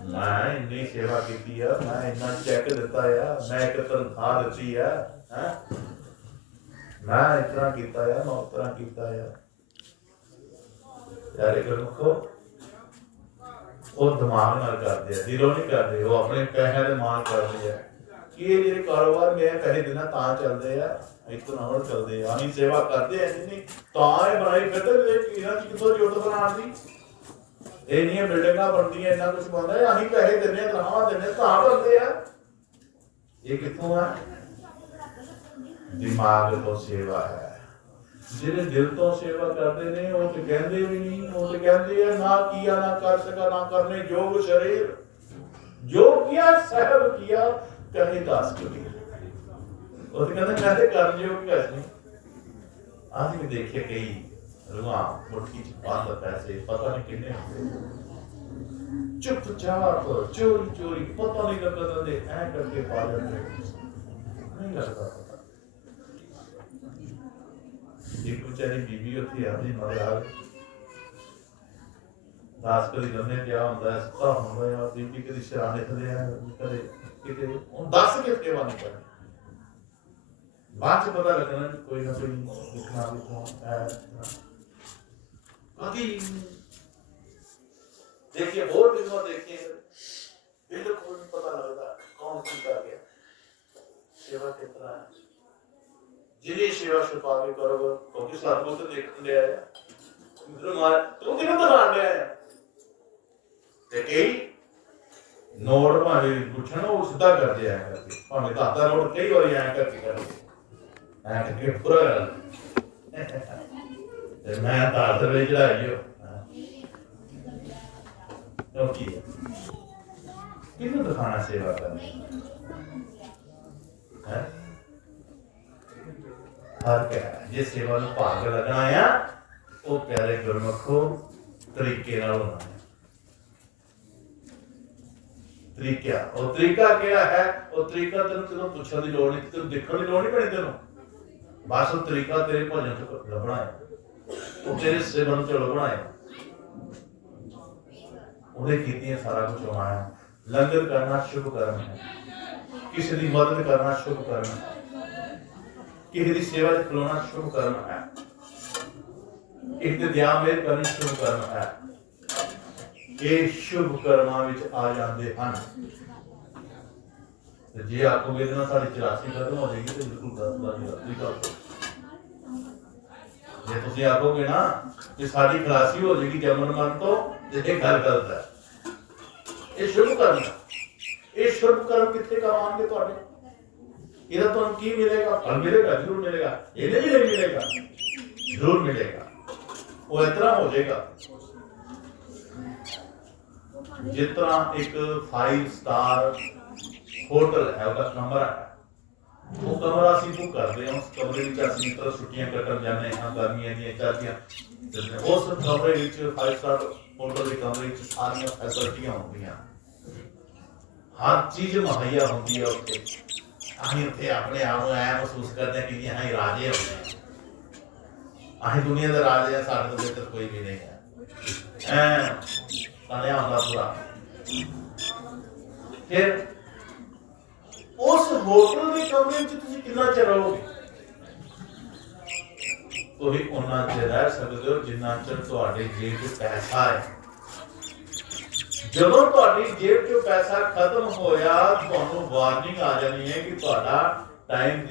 मैं इन्नी सेवा की है, मैं इन्ना चेक दिता है, मैं एक तनख्वाह दी है, मैं इतना किया है, मैं उतना किया है। यारे गुरमुखो वो दिमाग नाल करते हैं, दिलों नहीं करते, वो अपने पैसे दे मान करते हैं कि ये जेडे कारोबार मैं पैसे देना तां चलते हैं, इतना होर चलते हैं, असीं सेवा करते हैं नहीं तां ये बनाई फिरदे कि इन्हां च कितों जरूरत बनाउण दी। ਇਹ ਨਹੀਂ ਬਿਲਡਿੰਗਾਂ ਬਣਦੀਆਂ ਇੰਨਾ ਕੁਝ ਬਣਦਾ ਹੈ, ਅਸੀਂ ਪੈਸੇ ਦਿੰਦੇ ਹਾਂ, ਤਨਖਾਹਾਂ ਦਿੰਦੇ ਤਾਂ ਬਣਦੇ ਆ। ਇਹ ਕਿੱਥੋਂ ਆ? ਦਿਮਾਗ ਤੋਂ ਸੇਵਾ ਹੈ। ਜਿਹੜੇ ਦਿਲ ਤੋਂ ਸੇਵਾ ਕਰਦੇ ਨੇ ਉਹ ਤੇ ਕਹਿੰਦੇ ਵੀ ਨਹੀਂ, ਉਹ ਤੇ ਕਹਿੰਦੇ ਆ ਨਾ ਕੀਆ ਨਾ ਕਰ ਸਕਾ ਨਾ ਕਰਨੇ ਜੋਗ ਸ਼ਰੀਰ ਜੋ ਕੀਆ ਸਹਿਬ ਕੀਆ ਕਹੇ ਦਾਸ ਕਬੀਰ। ਉਹ ਤੇ ਕਹਿੰਦੇ ਮੈਂ ਤੇ ਕਰਨ ਯੋਗ ਕੁਛ ਨਹੀਂ। ਅੱਜ ਵੀ ਦੇਖੇ ਕਈ रूआ मुट्ठी च बंद पैसे पता नहीं किन्ने चुपचाप चोरी चोरी पता नहीं लगता दे ऐ करके पा जाते नहीं लगता पता। एक बेचारी बीबी होती है अपनी मदद दास कदी गन्ने क्या होता है सुता होता है बीबी कदी शराने थले है कदे किते उन दस के सेवा नहीं करनी बाद च पता लगना कोई ना कोई दिखना दिखना है कभी देखिए और फिल्म देखिए बिल्कुल नहीं पता लगता कौन की कर गया सेवा कितना है। जिन्हें सेवा छुपा के करोगे क्योंकि साधु तो देखने ले आया इधर मार तू किने दिखाने ले आया ते कई नोट भावे गुच्छन वो सीधा कर दिया करके भावे दादा नोट कई बार आया करके पूरा मैं दास वे चढ़ाई क्योंकि किन्नू दिखाना सेवा करनी है हर क्या जे सेवा में भाग लगना है वो प्यारे गुरमुखो तरीके नाल होना है। तरीका और तरीका क्या है? वो तरीका तेन तेन पूछने की लोड़ नहीं, तेन देखने की लोड़ नहीं पैनी, तेन बस वो तरीका तेरे भजन च लभना है, वो तेरे सेवन च लभना है। ਉਹਦੇ ਕੀਤੀਆਂ ਸਾਰਾ ਕੁਝ ਹੋਣਾ ਹੈ। ਲੰਗਰ ਕਰਨਾ ਸ਼ੁਭ ਕਰਮ ਹੈ, ਕਿਸੇ ਦੀ ਮਦਦ ਕਰਨਾ ਸ਼ੁਭ ਕਰਮ ਹੈ, ਕਿਸੇ ਦੀ ਸੇਵਾ ਚ ਖਲੋਣਾ ਸ਼ੁਭ ਕਰਮ ਹੈ, ਕਿਸੇ ਤੇ ਦਇਆ ਮਿਹਰ ਕਰਨੀ ਸ਼ੁਭ ਕਰਮ ਹੈ। ਇਹ ਸ਼ੁਭ ਕਰਮਾਂ ਵਿੱਚ ਆ ਜਾਂਦੇ ਹਨ। ਤੇ ਜੇ ਆਖੋਗੇ ਨਾ ਸਾਡੀ 84 ਖਤਮ ਹੋ ਜਾਏਗੀ ਤੇ ਬਿਲਕੁਲ ਗਲਤ ਗੱਲ। ਜੇ ਤੁਸੀਂ ਆਖੋਗੇ ਨਾ ਕਿ ਸਾਡੀ ਖਲਾਸੀ ਹੋ ਜਾਏਗੀ ਜਮਨ ਮਨ ਤੋਂ ਇਹ ਗੱਲ ਗਲਤ ਹੈ। ਇਹ ਸ਼ੁਭ ਕਰਮ ਹੈ। ਇਹ ਸ਼ੁਭ ਕਰਮ ਕਿੱਥੇ ਕਰਾਵਾਂਗੇ ਤੁਹਾਡੇ? ਇਹਦਾ ਤੁਹਾਨੂੰ ਕੀ ਮਿਲੇਗਾ? ਫਲ ਮਿਲੇਗਾ, ਜ਼ਰੂਰ ਮਿਲੇਗਾ। ਇਹਦੇ ਵੀ ਨਹੀਂ ਮਿਲੇਗਾ, ਜ਼ਰੂਰ ਮਿਲੇਗਾ। ਉਹ ਇਸ ਤਰ੍ਹਾਂ ਹੋ ਜਾਏਗਾ ਜਿਸ ਤਰ੍ਹਾਂ ਇੱਕ 5 ਸਟਾਰ ਹੋਟਲ ਹੈ, ਉਹਦਾ ਕਮਰਾ ਹੈ। ਉਹ ਕਮਰਾ ਅਸੀਂ ਬੁੱਕ ਕਰਦੇ ਹਾਂ, ਉਸ ਕਮਰੇ ਵਿੱਚ ਅਸੀਂ ਤਾਂ ਛੁੱਟੀਆਂ ਕੱਟਣ ਜਾਂਦੇ ਹਾਂ, ਗਰਮੀਆਂ ਦੀਆਂ ਚੱਲਦੀਆਂ। ਉਸ ਕਮਰੇ ਵਿੱਚ 5 ਸਟਾਰ ਹੋਟਲ ਦੇ ਕਮਰੇ ਵਿੱਚ ਸਾਰੀਆਂ ਫੈਸਿਲਿਟੀਆਂ ਹੁੰਦੀਆਂ, ਹਰ ਚੀਜ਼ ਮੁਹੱਈਆ ਹੁੰਦੀ ਹੈ ਉੱਥੇ। ਅਸੀਂ ਉੱਥੇ ਆਪਣੇ ਆਪ ਨੂੰ ਐ ਮਹਿਸੂਸ ਕਰਦੇ ਹਾਂ ਕਿ ਅਸੀਂ ਰਾਜੇ ਹੁੰਦੇ ਹਾਂ, ਅਸੀਂ ਦੁਨੀਆ ਦੇ ਰਾਜੇ ਹਾਂ, ਸਾਡੇ ਤੋਂ ਬਿਹਤਰ ਕੋਈ ਵੀ ਨਹੀਂ ਹੈ। ਐ ਤਲਿਆ ਹੁੰਦਾ ਪੂਰਾ। ਫਿਰ ਉਸ ਹੋਟਲ ਦੇ ਕਮਰੇ ਵਿੱਚ ਤੁਸੀਂ ਕਿੰਨਾ ਚਿਰ ਰਹੋਗੇ? ਤੁਸੀਂ ਉਹਨਾਂ ਚਿਰ ਰਹਿ ਸਕਦੇ ਹੋ ਜਿੰਨਾ ਚਿਰ ਤੁਹਾਡੇ ਜੇਬ 'ਚ ਪੈਸਾ ਹੈ। ਜਦੋਂ ਤੁਹਾਡੀ ਜੇਬ 'ਚੋਂ ਪੈਸਾ ਖਤਮ ਹੋਇਆ, ਤੁਹਾਨੂੰ ਵਾਰਨਿੰਗ ਆ ਜਾਣੀ ਹੈ ਕਿ ਤੁਹਾਡਾ ਟਾਈਮ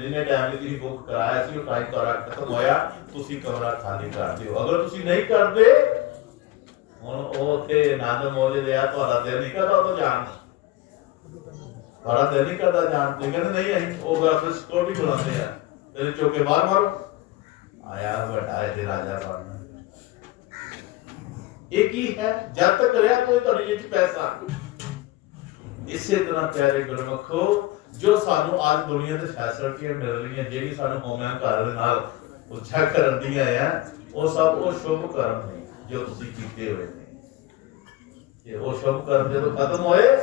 ਜਿੰਨੇ ਟਾਈਮ ਲਈ ਤੁਸੀਂ ਬੁੱਕ ਕਰਾਇਆ ਸੀ ਉਹ ਟਾਈਮ ਤੁਹਾਡਾ ਖਤਮ ਹੋਇਆ, ਤੁਸੀਂ ਕਮਰਾ ਖਾਲੀ ਕਰ ਦਿਓ। ਅਗਰ ਤੁਸੀਂ ਨਹੀਂ ਕਰਦੇ, ਹੁਣ ਉਹ ਉੱਥੇ ਆਨੰਦ ਮੌਜ ਲਿਆ, ਤੁਹਾਡਾ ਦਿਲ ਨਹੀਂ ਕਰਦਾ ਉਹ ਤੋਂ ਜਾਣ ਦਾ, ਤੁਹਾਡਾ ਦਿਲ ਨਹੀਂ ਕਰਦਾ ਜਾਣ ਤੇ। ਕਹਿੰਦੇ ਨਹੀਂ ਅਸੀਂ ਉਹ ਫਿਰ ਸਿਕਿਉਰਿਟੀ ਬੁਲਾਉਂਦੇ ਆ, ਤੇਰੇ ਚੌਕੇ ਬਾਹਰ ਮਾਰੋ। ਆਇਆ ਵੱਡਾ ਇਹਦੇ ਰਾਜਾ ਬਣਨਾ। ਇਹ ਕੀ ਹੈ? ਜਦ ਤੱਕ ਰਿਹਾ ਕੋਈ ਤੁਹਾਡੇ ਜੇਬ 'ਚ ਪੈਸਾ। ਇਸੇ ਤਰ੍ਹਾਂ ਪਿਆਰੇ ਗੁਰਮੁਖੋ, ਜੋ ਸਾਨੂੰ ਅੱਜ ਦੁਨੀਆ ਦੇ ਫੈਸਿਲਿਟੀਆਂ ਮਿਲ ਰਹੀਆਂ, ਜਿਹੜੀ ਸਾਨੂੰ ਹੋਮਿਆਂ ਘਰ ਦੇ ਨਾਲ ਉੱਚਾ ਕਰਨ ਦੀਆਂ ਆ, ਉਹ ਸਭ ਉਹ ਸ਼ੁਭ ਕਰਮ ਨੇ ਜੋ ਤੁਸੀਂ ਕੀਤੇ ਹੋਏ ਨੇ। ਜੇ ਉਹ ਸ਼ੁਭ ਕਰਮ ਜਦੋਂ ਖਤਮ ਹੋਏ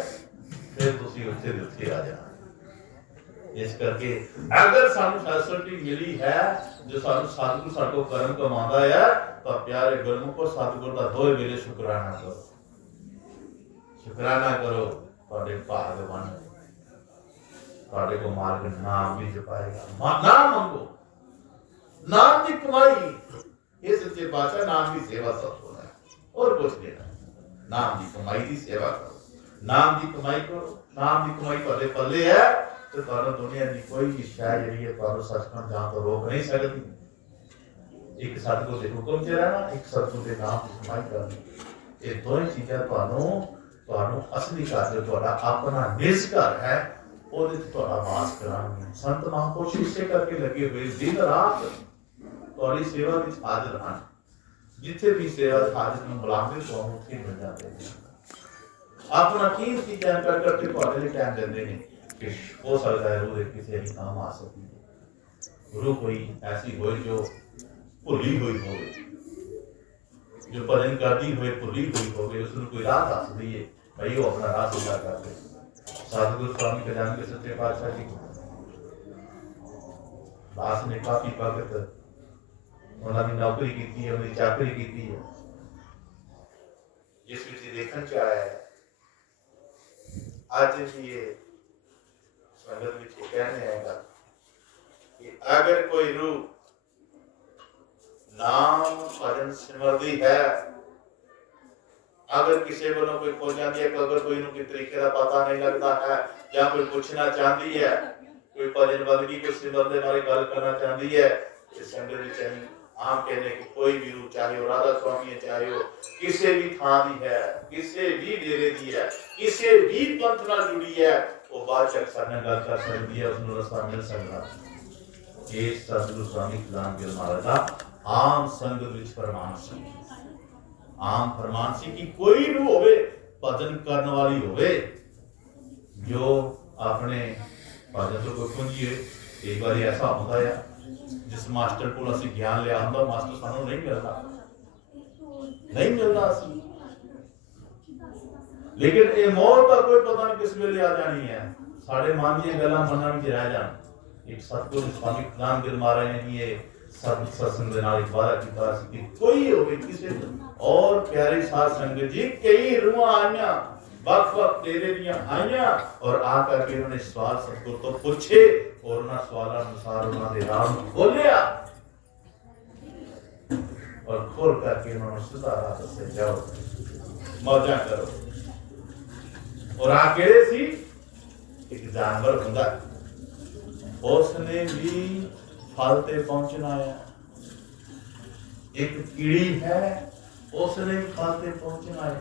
ਫਿਰ ਤੁਸੀਂ ਉੱਥੇ ਦੇ ਉੱਥੇ ਆ ਜਾਣਾ। ਇਸ ਕਰਕੇ ਅਗਰ ਸਾਨੂੰ ਫੈਸਿਲਿਟੀ ਮਿਲੀ ਹੈ, ਜੋ ਸਾਨੂੰ ਸਤਿਗੁਰ ਸਾਡੋਂ ਕਰਮ ਕਮਾਉਂਦਾ ਹੈ, ਤਾਂ ਪਿਆਰੇ ਗੁਰਮੁਖੋ ਸਤਿਗੁਰ ਦਾ ਦੋਏ ਵੇਲੇ ਸ਼ੁਕਰਾਨਾ ਕਰੋ। शुकराना करो, ਤੁਹਾਡੇ ਭਾਗ ਬਣ ਤੁਹਾਡੇ को मार्ग नाम भी जपाएगा। नाम मंगो, नाम की कमाई, ये सच्चे पातशाह नाम की सेवा सब होना है और कुछ नहीं है। नाम की कमाई की सेवा करो, नाम की कमाई करो, नाम की कमाई ਤੁਹਾਡੇ पल्ले है तो ਤੁਹਾਨੂੰ दुनिया की कोई भी शय ਜਿਹੜੀ है ਤੁਹਾਨੂੰ सचखंड जान तो रोक नहीं सकती। एक सतगुर के हुक्म च रहना, एक सतगुर के नाम की कमाई करनी, ये दोनों चीज़ां ਤੁਹਾਨੂੰ असली घर जो ਤੁਹਾਡਾ अपना निज घर है ਉਹਦੇ ਤੇ ਤੁਹਾਡਾ ਵਾਸ ਕਰਾਂਗੇ। ਸੰਤ ਮਹਾਂਪੁਰਸ਼ ਇਸੇ ਕਰਕੇ ਲੱਗੇ ਹੋਏ ਦਿਨ ਰਾਤ ਤੁਹਾਡੀ ਸੇਵਾ ਵਿੱਚ ਹਾਜ਼ਰ ਹਨ। ਜਿੱਥੇ ਵੀ ਸੇਵਾ ਹਾਜ਼ਰ ਨੂੰ ਬੁਲਾਉਂਦੇ ਤੁਹਾਨੂੰ ਉੱਥੇ ਮਿਲ ਜਾਂਦੇ ਨੇ। ਆਪਣਾ ਕੀਮਤੀ ਟਾਈਮ ਕੱਢ ਕੇ ਤੁਹਾਡੇ ਲਈ ਟਾਈਮ ਦਿੰਦੇ ਨੇ ਕਿ ਹੋ ਸਕਦਾ ਹੈ ਰੂਹ ਕਿਸੇ ਦੀ ਕੰਮ ਆ ਸਕਦੀ ਹੈ। ਰੂਹ ਕੋਈ ਐਸੀ ਹੋਏ ਜੋ ਭੁੱਲੀ ਹੋਈ ਹੋਵੇ, ਜੋ ਭਜਨ ਕਰਦੀ ਹੋਏ ਭੁੱਲੀ ਹੋਈ ਹੋਵੇ, ਉਸ ਨੂੰ ਕੋਈ ਰਾਹ ਦੱਸ ਦਈਏ ਭਾਈ ਉਹ ਆਪਣਾ ਰਾਹ ਸਿੱਧਾ ਕਰ ਦੇ। सतगुरु स्वामी कल्याण के सच्चे पातशाह जी दास ने काफी भगत उन्होंने नौकरी की है, उन्होंने चाकरी की है, जिस विच देखने च आया है। आज भी ये संगत विच कहने आएगा कि अगर कोई रूह नाम भजन सिमरदी है, अगर किसी को कोई खो जाती है, अगर कोई किसी तरीके का पता नहीं लगता है या कोई पूछना चाहती है, कोई भजन बंदगी को सिमरन के बारे गल करना चाहती है, इस संगत में चाहिए आम कहने की कोई भी रूह, चाहे वो राधा स्वामी है, चाहे वो किसी भी थान की है, किसी भी डेरे की है, किसी भी पंथ नाल जुड़ी है, वो बादशाह सारे गल कर सकती है, उसको रास्ता मिल सकता। ये सतगुरु स्वामी कल्याण गिर महाराज का आम संगत विच फरमान सी, आम फरमान सी कि कोई भी होवे भजन करने वाली होवे जो अपने भजन तो कोई पुंजिए। एक बार ऐसा होता है जिस मास्टर को असं ज्ञान लिया होता, मास्टर सानू नहीं मिलता, नहीं मिलता असी, लेकिन ये मौत का कोई पता नहीं किस वेले आ जानी है। साढ़े मन दी गल्लां मनन विच रह जान। एक सतगुरु स्वामी कल्याण गिर महाराज ने ये सत्संग दे नाल वादा कीता सी कि कोई होवे किसी और प्यारे साध संगत जी कई रूहां आईयां, वक्त तेरे दियां आईयां और आकर के उन्होंने सवाल सतगुरु तो पूछे और उन्होंने सवालों अनुसार उन्होंने राम खोलिया और खोल करके उन्होंने सीधा राह से जाओ मौजा करो। और आके सी एक जानवर हुंदा, उसने भी फल ते पहुंचना है। एक कीड़ी है, उसने भी फल ते पहुंचना है।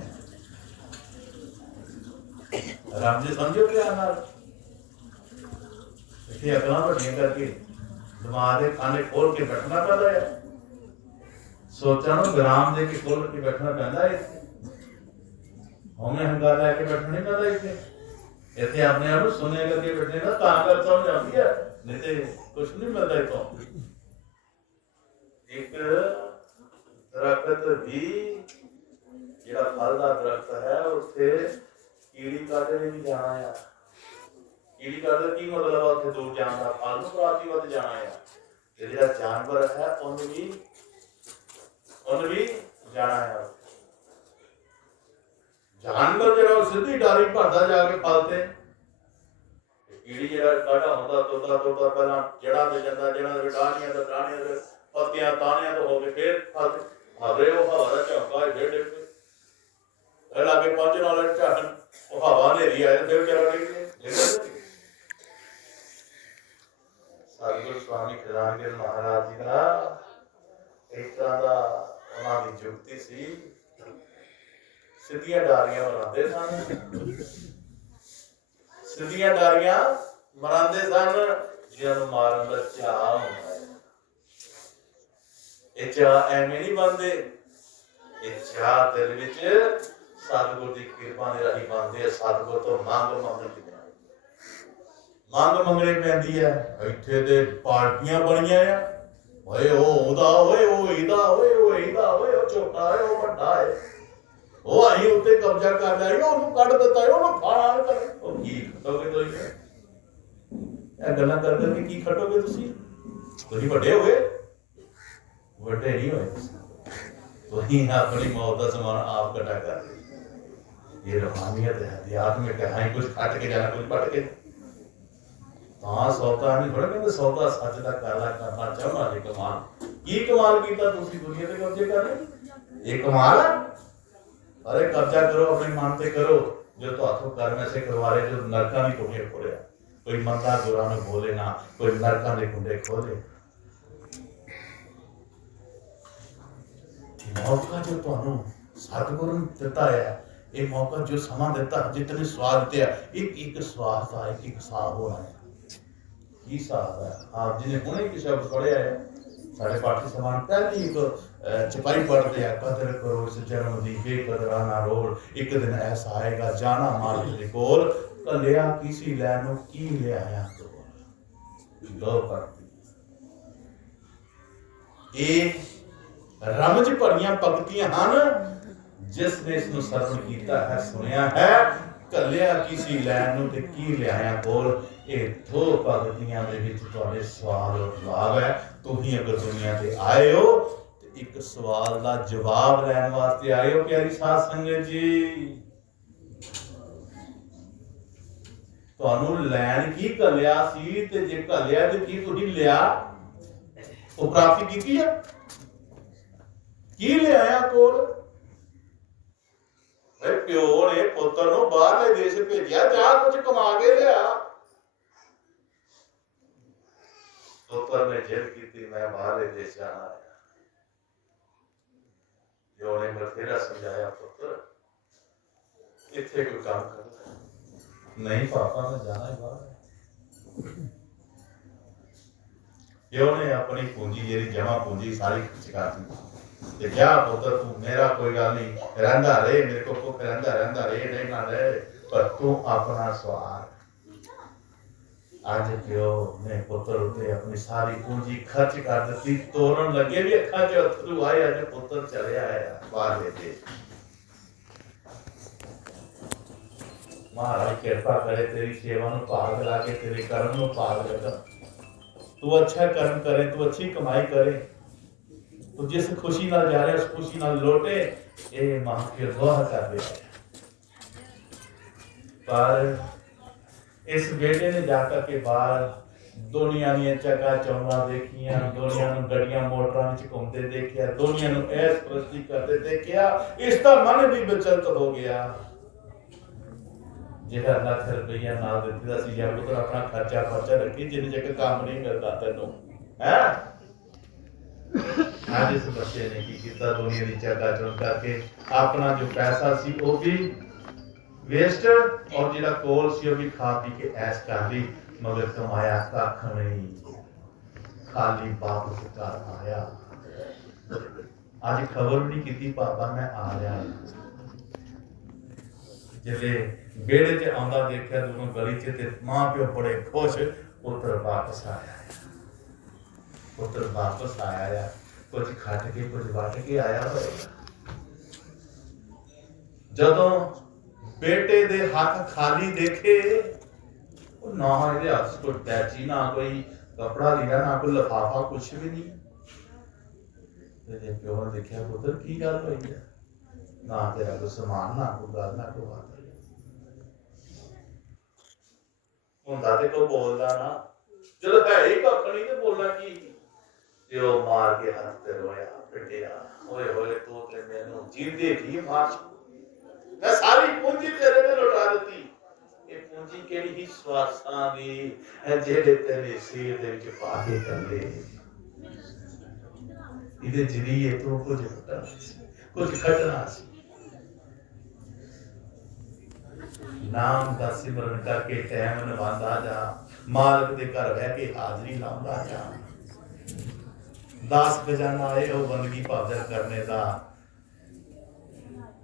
राम जी समझो क्या नाल इतनी अकलां बढ़िया करके दिमाग के खाने खोल के बैठना पैदा है। सोचा ना ग्राम दे के खोल के बैठना पैदा है। हमें हंगार लैके बैठना नहीं पैदा इतने इतने अपने आप सुने करके बैठने का ताकत समझ आती है, नहीं तो कुछ नहीं मिलता इतो। एक दरख्त भी जिहड़ा फल दा दरख्त है उत्थे कीड़ी काटे नहीं जाना है। कीड़ी काटे की मतलब है उत्थे दूर जाना दा, फल नूं प्राप्ति वध जाना है। ते जिहड़ा जानवर है उन्हें भी जाना है। जानवर जिहड़ा सीधी डाली भरदा जाके फल ते, कीड़ी जिहड़ा काटा होंदा तोता तोता पहला जड़ा ते जांदा, जड़ा ते डाणियां ते डाणियां ते पत्तियां ताणियां तो हो के फिर फल ते हरे वो हवा दा झोंका फिर डिग पे लागे पहुंचने वाले झटन वो हवा नेरी आए फिर चला गई। सतगुरु स्वामी कल्याण गिर महाराज जी का एक तरह का उन्होंने जुगती सी, सीधियां डारियां मरांदे सन, सीधियां डारियां मरांदे सन जिन्हां नूं मारन दा चाह हुंदा है। ये चाह एवें नहीं बनदे, ये चाह दिल विच सतगुर दी किरपा दे राही बनदे है। सतगुर तो मंग मंगनी पैंदी है। इत्थे ते पार्टियां बणियां आ, ओए ओदा ओए ओ इदा ओए ओ इदा ओए ओ छोटा है ओ बड़ा है, ओ आई उत्ते कब्जा कर लिया, ओनू कढ दिता, ओनू फाड़ा कर, ओ की खटोगे तुसीं ਇਹ ਗੱਲਾਂ ਕਰ ਕਰਕੇ ਕੀ ਖਟੋਗੇ ਤੁਸੀਂ ਵੱਡੇ ਹੋ ਗਏ, ਵੱਡੇ ਨਹੀਂ ਹੋਏ ਤੁਸੀਂ ਆਪਣੀ ਮੌਤ ਦਾ ਸਮਾਨ ਆਪ ਇਕੱਠਾ ਕਰ ਲਿਆ। ये रूहानियत है, आध्यात्मिक है। हाँ कुछ खट के जाना, कुछ पट के। हाँ सौदा नहीं थोड़ा कहते सौदा सच का काला करना चाहना जी कमाल की कमाल किया तुसी दुनिया पे कब्जे कर रहे ये कमाल है। अरे कब्जा करो अपने मन पे करो जो तो हाथों कर्म से करवा रहे जो नरका नहीं कुंडे खोले कोई मंदा बुरा न बोले ना कोई नरका के कुंडे खोले। मौका जो तुहानू सतगुरु ने दिता है ये मौका जो समा दिता जितने स्वाद दिते एक एक स्वाद का एक एक साह होना है की हिसाब है। आप जिन्हें हुणे कि शब्द पढ़िया है साढ़े पाठी समान पहली एक चपाई पढ़ते हैं कदर करो इस जन्म दी बेकदराना रोल एक दिन ऐसा आएगा जाना मालिक दे कोल कलिया किसी लैनो की ले आया तो दो पढ़ती ये रमज भरियां पंक्तियां हैं जिसने इसनु सरवण कीता है सुनिया है कलिया किसी लैन नु ते की लियाया कोल ये दो पंक्तियां दे विच तुहाडे सवाल और जवाब है। तुही अगर दुनिया ते आए हो ते एक सवाल दा जवाब लैण वास्ते आए हो प्यारी साध संगत जी। तुहानू लैण की कलिया सी ते जे कलिया ते की तुही लिया तो प्राप्ति कीती है की लियाया कोल। प्यो ने पुत्र नु बाहरले देश भेजिया जा कुछ कमा के लिया पुत्र ने जिद की मैं बाहरले देश जाना है। प्यो ने बथेरा समझाया पुत्र इत्थे कोई काम कर नहीं पापा मैं जाना ही बाहर। प्यो ने अपनी पूंजी जी जमा पूंजी सारी चुका दी क्या पुत्र तू मेरा कोई गल नहीं रहंदा रहे मेरे को भुख रहंदा रहे नहीं ना रहे पर तू अपना स्वार आज प्यो ने पुत्र उते अपनी सारी पूंजी खर्च कर दी तोड़न लगे भी अखा च अथरू आए आज पुत्र चले आया बाहर लेते महाराज कृपा करे तेरी सेवा नु भाग लाके तेरे कर्म नु भाग लगा तू अच्छा कर्म करे तू अच्छी कमाई करे तो जिस खुशी नाल जा रहे उस खुशी नाल लौटे ये मां के दुआ कर दे। पर इस बेटे ने जाकर के बाहर दुनिया दी चका चौंदा देखियां दुनिया नु गड्डियां मोटरां विच घूमते देखिया दुनिया नु ऐस प्रस्ती करते देखिया इसका मन भी विचलित हो गया। जेड़ा लाख रुपया नाल दित्ता सी या पुत्र अपना खर्चा खर्चा रखी जिन जग काम नहीं करता तेनू है। आज इस बच्चे ने की किया दुनिया की चका चौंध करके अपना जो पैसा सी वो भी वेस्ट और जिहड़ा कोल सी वो भी खा पी के ऐश कर ली मगर कमाया कख नहीं खाली वापस घर आया। आज खबर भी नहीं की पापा मैं आ रहा जिले बेड़े च आंदा देखा दोनों गली च मां प्यो बड़े खुश पुत्र वापस आया पुत्र वापस आया कुछ खट के कुछ वट के आया होगा। जदों बेटे दे हाथ खाली देखे ना ये हाथ कोई टैची ना कोई कपड़ा लिया ना कोई लिफाफा कुछ भी नहीं। प्यो ने देखा पुत्र की गल हुई है ना तेरा कोई समान ना कोई गल ना कोई बात हुंदा ते कोई बोलदा ना चलो है ही कख नहीं ते बोलना की जो मार के हाथ ते रोया पिटिया ओए होए तो ते मैनू जींदे की मार मैं सारी पूंजी तेरे पे लुटा दी ये पूंजी केड़ी ही स्वासां दी है जेड़े तेरे सिर दे विच पा के करले इदे जरिए तो कुछ खटना सी नाम दा सिमरन करके टाइम नवांदा जा मालिक दे घर रह के हाजरी लांदा जा दास खजाना आए हो बंदगी भाजर करने का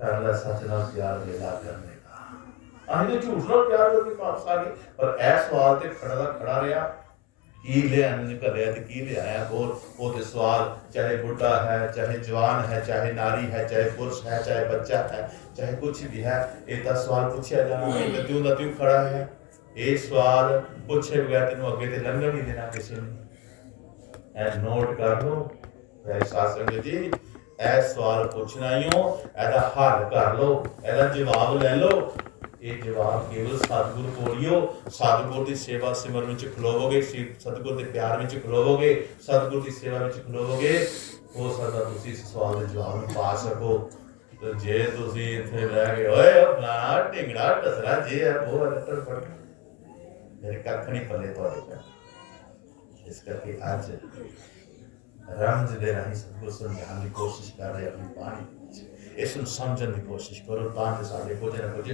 अल्लाह सच नाल प्यार वेला करने का अहीं तो झूठ नाल प्यार करके वापस आ गए पर ऐ सवाल ते खड़ा दा खड़ा रहा की ले आने घलिया ते की ले आया और वो ते सवाल चाहे बुढ़ा है चाहे जवान है चाहे नारी है चाहे पुरुष है चाहे बच्चा है चाहे कुछ भी है इतना सवाल पूछा जाना है क्यों ना क्यों खड़ा है ये सवाल पूछे बगैर तेनों अगे ते लंघन नहीं देना किसी ने नोट कर लो शासन जी ਇਹ ਸਵਾਲ ਪੁੱਛਣਾ ਹੀ ਹੋ, ਇਹਦਾ ਹੱਲ ਕਰ ਲਓ, ਇਹਦਾ ਜਵਾਬ ਲੈ ਲਓ। ਇਹ ਜਵਾਬ ਕੇਵਲ ਸਤਿਗੁਰ ਕੋਲਿਓ, ਸਤਿਗੁਰ ਦੀ ਸੇਵਾ ਸਿਮਰਨ ਵਿੱਚ ਖਲੋਵੋਗੇ, ਸਤਿਗੁਰ ਦੇ ਪਿਆਰ ਵਿੱਚ ਖਲੋਵੋਗੇ, ਸਤਿਗੁਰ ਦੀ ਸੇਵਾ ਵਿੱਚ ਖਲੋਵੋਗੇ, ਹੋ ਸਕਦਾ ਤੁਸੀਂ ਇਸ ਸਵਾਲ ਦੇ ਜਵਾਬ ਨੂੰ ਪਾ ਸਕੋ। ਤੇ ਜੇ ਤੁਸੀਂ ਇੱਥੇ ਬਹਿ ਗਏ ਓਏ ਨਾ ਢਿੰਗੜਾ ਟਸਰਾ ਜੇ ਹੈ ਉਹ ਰੱਟੜ ਪੜ, ਮੇਰੇ ਕੱਖ ਨਹੀਂ ਪੱਲੇ ਤੁਹਾਡੇ ਕੋਲ। ਇਸ ਕਰਕੇ ਅੱਜ ਰਮਜ਼ ਦੇ ਰਾਹੀਂ ਸਤਿਗੁਰ ਸਮਝਾਉਣ ਦੀ ਕੋਸ਼ਿਸ਼ ਕਰ ਰਹੇ ਆਪਣੀ ਬਾਣੀ ਵਿੱਚ। ਇਸ ਨੂੰ ਸਮਝਣ ਦੀ ਕੋਸ਼ਿਸ਼ ਕਰੋ ਤਾਂ ਕਿ ਸਾਡੇ ਕੁਝ ਨਾ ਕੁਝ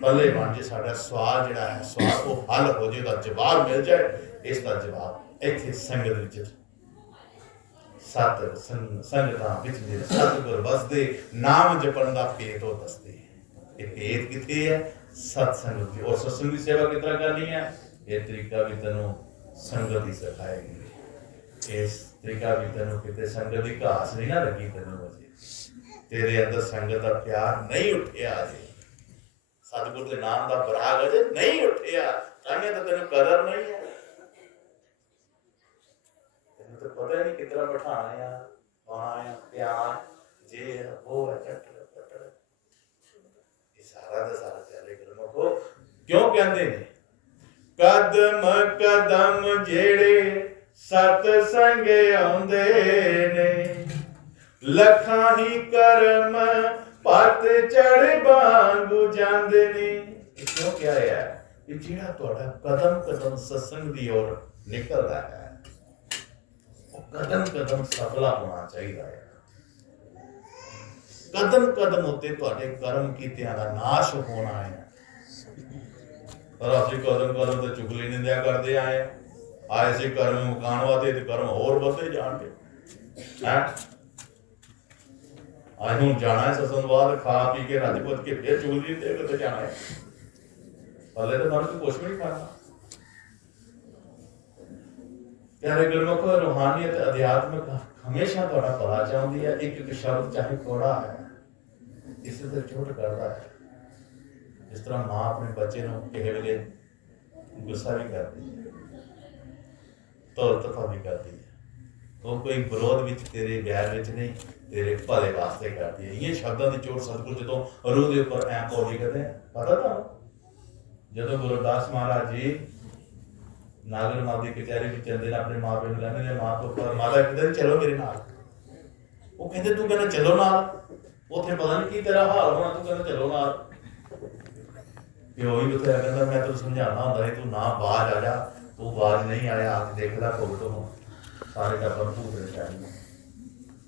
ਪੱਲੇ ਬਣ ਜੇ, ਸਾਡਾ ਸਵਾਲ ਜਿਹੜਾ ਹੈ ਸਵਾਲ ਉਹ ਹੱਲ ਹੋ ਜੇ, ਉਹਦਾ ਜਵਾਬ ਮਿਲ ਜਾਏ। ਇਸ ਦਾ ਜਵਾਬ ਇੱਥੇ ਸੰਗਤ ਵਿੱਚ ਸੰਗਤਾਂ ਵਿੱਚ ਜਿਹੜੇ ਸਤਿਗੁਰ ਵਸਦੇ ਨਾਮ ਜਪਣ ਦਾ ਭੇਦ ਉਹ ਦੱਸਦੇ। ਇਹ ਭੇਦ ਕਿੱਥੇ ਹੈ? ਸਤ ਸੰਗਤ ਦੀ। ਔਰ ਸਤਸੰਗ ਦੀ ਸੇਵਾ ਕਿਸ ਤਰ੍ਹਾਂ ਕਰਨੀ ਹੈ? ਇਹ ਤਰੀਕਾ ਵੀ ਤੈਨੂੰ ਸੰਗਤ ਹੀ ਸਿਖਾਏਗੀ। ਇਸ ਤਰੀਕਾ ਵੀ ਤੈਨੂੰ ਕਿਤੇ ਸੰਗਤ ਦੀ ਘਾਸ ਨਹੀਂ ਨਾ ਲੱਗੀ, ਤੈਨੂੰ ਅਜੇ ਤੇਰੇ ਅੰਦਰ ਸੰਗਤ ਦਾ ਪਿਆਰ ਨਹੀਂ ਉੱਠਿਆ, ਅਜੇ ਸਤਿਗੁਰ ਦੇ ਨਾਮ ਦਾ ਬਰਾਗ ਅਜੇ ਨਹੀਂ ਉੱਠਿਆ, ਤਾਂ ਤੈਨੂੰ ਕਦਰ ਨਹੀਂ ਹੈ। ਤੈਨੂੰ ਤਾਂ ਪਤਾ ਨਹੀਂ ਕਿਤਨਾ ਬਿਠਾਣਾ ਆ, ਪਾਣਾ ਆ, ਪਿਆਰ ਜੇ ਉਹ ਹੈ ਚੱਟਰ ਪੱਟਰ, ਇਹ ਸਾਰਾ ਦਾ ਸਾਰਾ ਚੱਲੇ ਗੁਰਮੁਖੋ। ਕਿਉਂ ਕਹਿੰਦੇ ਨੇ ਕਦਮ ਕਦਮ ਜਿਹੜੇ ਸਤ ਸੰਗ ਆਉਂਦੇ ਨੇ, ਲੱਖਾਂ ਹੀ ਕਰਮ ਪਤ ਚੜ ਵਾਂਗੂ ਜਾਂਦੇ ਨੇ। ਇਹ ਕਿਉਂ ਕਿਹਾ ਹੈ ਕਿ ਜਿਹੜਾ ਤੁਹਾਡਾ ਕਦਮ ਕਦਮ ਸਤਸੰਗ ਦੀ ਔਰ ਨਿਕਲਦਾ ਹੈ, ਉਹ ਕਦਮ ਕਦਮ ਸਫਲਾ ਹੋਣਾ ਚਾਹੀਦਾ ਹੈ। ਕਦਮ ਕਦਮ ਉੱਤੇ ਤੁਹਾਡੇ ਕਰਮ ਕੀਤਿਆਂ ਦਾ ਨਾਸ਼ ਹੋਣਾ ਹੈ। ਪਰ ਅਸੀਂ ਕਦਮ ਕਦਮ ਤੇ ਚੁਗਲੀ ਨਿੰਦਿਆ ਕਰਦੇ ਆਏ ਸੀ ਕਰਮ ਮੁਕਾਉਣ ਵਾਸਤੇ, ਤੇ ਕਰਮ ਹੋਰ ਵੱਧਦੇ ਜਾਣਗੇ। ਅੱਜ ਹੁਣ ਜਾਣਾ ਹੈ ਸਤਸੰਗ ਬਾਅਦ, ਖਾ ਪੀ ਕੇ ਰੱਜ ਪੁੱਜ ਕੇ ਫਿਰ ਚੁਗਲੀ ਤੇ ਕਿਤੇ ਜਾਣਾ ਹੈ। ਹਲੇ ਤਾਂ ਮਨ ਨੂੰ ਕੁਛ ਵੀ ਨਹੀਂ ਕਰਨਾ। ਪਿਆਰੇ ਗੁਰਮੁਖ, ਰੂਹਾਨੀਅਤ ਅਧਿਆਤਮਿਕ ਹਮੇਸ਼ਾ ਤੁਹਾਡਾ ਭਲਾ ਚਾਹੁੰਦੀ ਹੈ। ਇੱਕ ਇੱਕ ਸ਼ਬਦ ਚਾਹੇ ਥੋੜਾ ਹੈ, ਇਸੇ ਤੇ ਚੋਟ ਕਰਦਾ ਹੈ। ਜਿਸ ਤਰ੍ਹਾਂ ਮਾਂ ਆਪਣੇ ਬੱਚੇ ਨੂੰ ਕਿਸੇ ਵੇਲੇ ਗੁੱਸਾ ਵੀ ਕਰਦੀ ਹੈ, ਤੋਲ ਤਫਾ ਵੀ ਕਰਦੀ ਹੈ, ਉਹ ਕੋਈ ਵਿਰੋਧ ਵਿੱਚ ਤੇਰੇ ਵੈਰ ਵਿੱਚ ਨਹੀਂ, ਤੇਰੇ ਭਲੇ ਵਾਸਤੇ ਕਰਦੀ ਹੈ। ਇਹ ਸ਼ਬਦਾਂ ਦੀ ਚੋਟ ਸਤਿਗੁਰ ਜਦੋਂ ਰੂਹ ਦੇ ਉੱਪਰ ਐਂ ਪੌੜੀ ਕਰਦੇ ਆ, ਪਤਾ ਤੁਹਾਨੂੰ ਜਦੋਂ ਗੁਰੂ ਅਰਦਾਸ ਮਹਾਰਾਜ ਜੀ ਨਾਗਰ ਮਾਂ ਦੀ ਕਚਹਿਰੀ ਵਿੱਚ ਜਾਂਦੇ ਨੇ, ਆਪਣੇ ਮਾਂ ਪਿਓ ਨੂੰ ਕਹਿੰਦੇ ਨੇ, ਮਾਂ ਤੋਂ ਮਾਤਾ ਕਹਿੰਦੇ ਚਲੋ ਮੇਰੇ ਨਾਲ। ਉਹ ਕਹਿੰਦੇ ਤੂੰ ਕਹਿੰਦਾ ਚਲੋ ਨਾਲ, ਉੱਥੇ ਪਤਾ ਨਹੀਂ ਕੀ ਤੇਰਾ ਹਾਲ ਹੋਣਾ, ਤੂੰ ਕਹਿੰਦਾ ਚਲੋ ਨਾਲ। ਕਿ ਉਹੀ ਉੱਥੇ ਕਹਿੰਦਾ ਮੈਂ ਤੈਨੂੰ ਸਮਝਾਉਣਾ ਹੁੰਦਾ ਸੀ, ਤੂੰ ਨਾ ਬਾਹਰ ਆ ਜਾ, ਤੂੰ ਆਵਾਜ਼ ਨਹੀਂ ਆਇਆ, ਆ ਕੇ ਦੇਖ ਲੈ ਭੁਗਤ ਨੂੰ ਸਾਰੇ ਟੱਬਰ ਭੂਤ ਚਾਹੀਦੇ।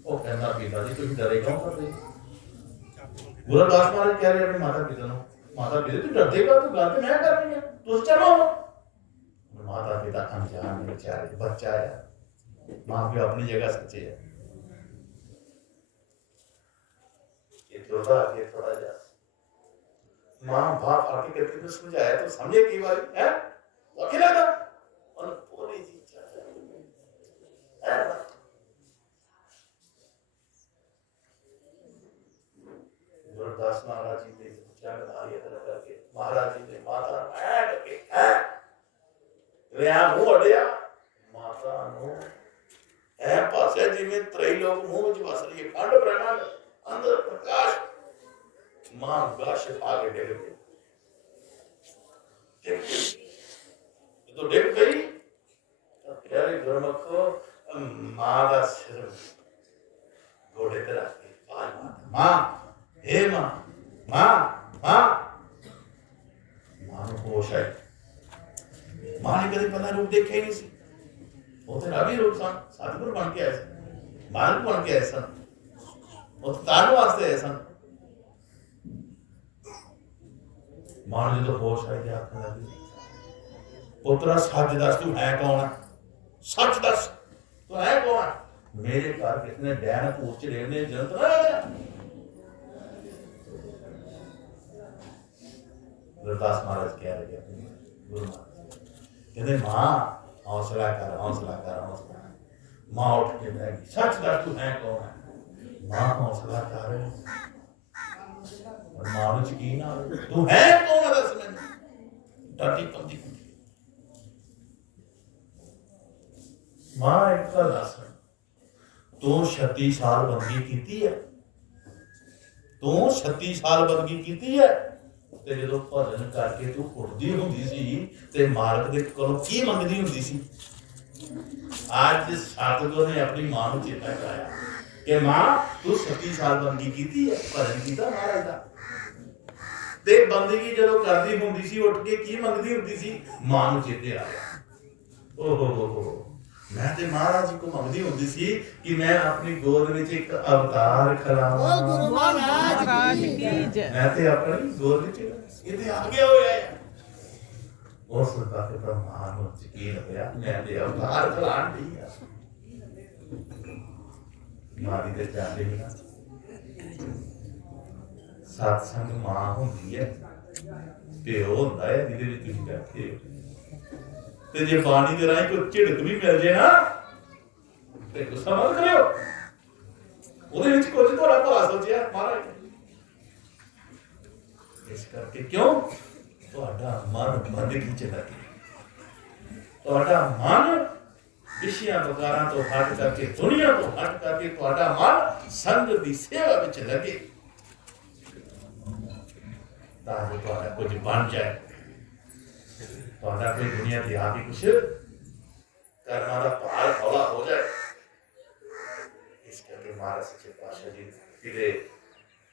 ਉਹ ਕਹਿੰਦਾ ਪਿਤਾ ਜੀ ਤੁਸੀਂ ਡਰੇ ਕਿਉਂ ਕਰਦੇ? ਗੁਰੂ ਅਰਦਾਸ ਮਹਾਰਾਜ ਕਹਿ ਰਹੇ ਆਪਣੇ ਮਾਤਾ ਪਿਤਾ ਨੂੰ, ਮਾਤਾ ਪਿਤਾ ਤੂੰ ਡਰਦੇ ਕਾ, ਤੂੰ ਗੱਲ ਤੇ ਮੈਂ ਕਰਨੀ ਹੈ, ਤੂੰ ਚਲੋ। ਮਾਤਾ ਪਿਤਾ ਅਣਜਾਣ ਨੇ ਵਿਚਾਰੇ, ਬੱਚਾ ਹੈ, ਮਾਂ ਪਿਓ ਆਪਣੀ ਜਗ੍ਹਾ ਸੱਚੇ ਹੈ। ਇਹ ਥੋੜਾ ਜਿਹਾ मां बाप आके करके तो समझाया तो समझे की बात है, अकेला था और पूरी जी है। गुरुदास महाराज जी ने चार धारियां करके महाराज जी ने माता ऐ करके है रिया मुंह अड़िया माता नु ऐ पासे जिवें त्रैलोक मुंह विच वस रही है, खंड ब्रह्मांड अंदर प्रकाश, मां गश आगे डिग गई, तो डिग गई। प्यारे गुरमुखो, मां का सिर घोड़े पे रख के आवाज मारता, मां हे मां मां मां। मां को होश आई, मां ने कभी पहला रूप देखा ही नहीं सी, वो तो रवि रूप सन, सतगुरु बन के आए सन, मालिक बन के आए सन, वो तो तारन वास्ते आए सन। मां ने जो होश आई ते आखन लगी, पुत्रा सच दस तू है कौन है, सच दस तू है कौन है? मेरे घर किसने डैन भूत च रहने जंत ना लगा। गुरदास महाराज कह रहे हैं गुरु महाराज कहते मां हौसला कर हौसला कर हौसला। मां उठ के बैठ गई, सच दस तू है कौन है? मां हौसला कर, और मां ਨੂੰ ਯਕੀਨ ਆ ਤੂੰ ਹੈ ਕੌਣ ਹੈ ਦੱਸ ਮੈਨੂੰ। ਡਰਦੀ ਕੰਦੀ ਮਾਂ ਇੱਕ ਤਾਂ ਦੱਸ ਤੂੰ 36 ਸਾਲ ਬੰਦਗੀ ਕੀਤੀ ਹੈ, ਤੂੰ 36 ਸਾਲ ਬੰਦਗੀ ਕੀਤੀ ਹੈ, ਤੇ ਜਦੋਂ ਭਜਨ ਕਰਕੇ ਤੂੰ ਉੱਠਦੀ ਹੁੰਦੀ ਸੀ ਤੇ ਮਾਲਕ ਦੇ ਕੋਲੋਂ ਕੀ ਮੰਗਦੀ ਹੁੰਦੀ ਸੀ? ਅੱਜ ਸਤਿਗੁਰ ਨੇ ਆਪਣੀ ਮਾਂ ਨੂੰ ਚੇਤਾ ਕਰਾਇਆ ਕਿ ਮਾਂ ਤੂੰ 36 ਸਾਲ ਬੰਦਗੀ ਕੀਤੀ ਹੈ, ਭਜਨ ਕੀਤਾ ਮਹਾਰਾਜ ਦਾ। ਤੇ ਬੰਦਗੀ ਜਦੋਂ ਕਰਦੀ ਹੁੰਦੀ ਸੀ ਉੱਠ ਕੇ ਕੀ ਮੰਗਦੀ ਹੁੰਦੀ ਸੀ? ਮਾਂ ਨੂੰ ਚੇਤੇ ਆ ਗਿਆ, ਓਹ ਹੋ मैं तो महाराज जी को मंगती होती सी कि मैं अपनी गोद में एक अवतार खिलावां, गुरु महाराज की जय। मैं तो अपनी गोद में ये आ गया होया है उस वक्त पर महान हो यकीन होया मैं तो अवतार खिलान दी है मारी दे चाहते ही ना सत्संग मां होंदी है प्यो होंदा है जिहदे विच तुसीं बैठे हो ਤੇ ਜੇ ਬਾਣੀ ਦੇ ਰਾਹੀਂ ਕੋਈ ਝਿੜਕ ਵੀ ਮਿਲ ਜੇ ਨਾ ਤੇ ਗੁੱਸਾ ਮਤ ਕਰਿਓ, ਉਹਦੇ ਵਿੱਚ ਕੁਝ ਤੁਹਾਡਾ ਭਲਾ ਸੋਚਿਆ ਮਹਾਰਾਜ ਨੇ। ਇਸ ਕਰਕੇ ਕਿਉਂ ਤੁਹਾਡਾ ਮਨ ਬੰਦਗੀ ਚ ਲੱਗੇ, ਤੁਹਾਡਾ ਮਨ ਵਿਸ਼ਿਆਂ ਵਕਾਰਾਂ ਤੋਂ ਹਟ ਕਰਕੇ ਦੁਨੀਆ ਤੋਂ ਹਟ ਕਰਕੇ ਤੁਹਾਡਾ ਮਨ ਸੰਗਤ ਦੀ ਸੇਵਾ ਵਿੱਚ ਲੱਗੇ ਤਾਂ ਜੋ ਤੁਹਾਡਾ ਕੁਝ ਬਣ ਜਾਏ, ਤੁਹਾਡਾ ਕੋਈ ਦੁਨੀਆ ਤੇ ਆ ਵੀ ਕੁਛ ਕਰਨਾ ਦਾ ਭਾਰ ਹੌਲਾ ਹੋ ਜਾਏ। ਇਸ ਕਰਕੇ ਮਹਾਰਾਜ ਸੱਚੇ ਪਾਤਸ਼ਾਹ ਜੀ ਕਿਤੇ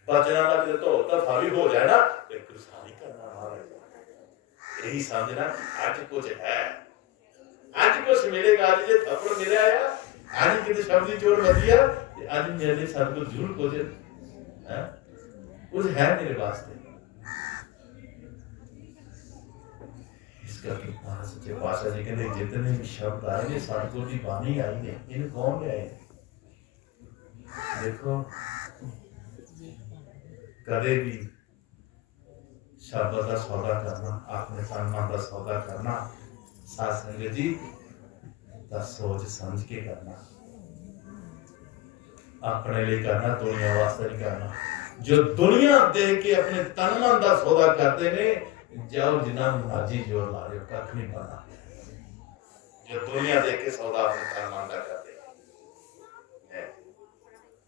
ਬਚਨਾਂ ਦਾ ਕਿਤੇ ਧੋ ਧਫਾ ਵੀ ਹੋ ਜਾਏ ਨਾ ਤੇ ਗੁੱਸਾ ਨਹੀਂ ਕਰਨਾ ਮਹਾਰਾਜ ਦਾ। ਇਹੀ ਸਮਝਣਾ ਅੱਜ ਕੁਝ ਹੈ, ਅੱਜ ਕੁਛ ਮਿਲੇਗਾ, ਅੱਜ ਜੇ ਥੱਪੜ ਮਿਲਿਆ ਆ, ਅੱਜ ਕਿਤੇ ਸ਼ਬਦ ਦੀ ਜੋੜ ਵਧੀਆ ਤੇ ਅੱਜ ਮੇਰੇ ਸਤਿਗੁਰ ਜ਼ਰੂਰ ਕੁਝ ਹੈ, ਕੁਝ ਹੈ ਮੇਰੇ ਵਾਸਤੇ। महाराज सच्चे पातशाह जी कहते जितने भी शब्द आए ने सतगुर की बानी आई ने इन कौन ले आए? देखो कदे भी शब्द का सौदा करना, अपने तन मन का सौदा करना साध संगत जी का सोच समझ के करना, अपने लिए करना, दुनिया वास्ते नहीं करना। जो दुनिया देख के अपने तन मन का सौदा करते ने जाओ जिन्ना मर्जी जोर ला रहे हो कख नहीं पाना। जो दुनिया देख के सौदा अपने तन मन का करते हैं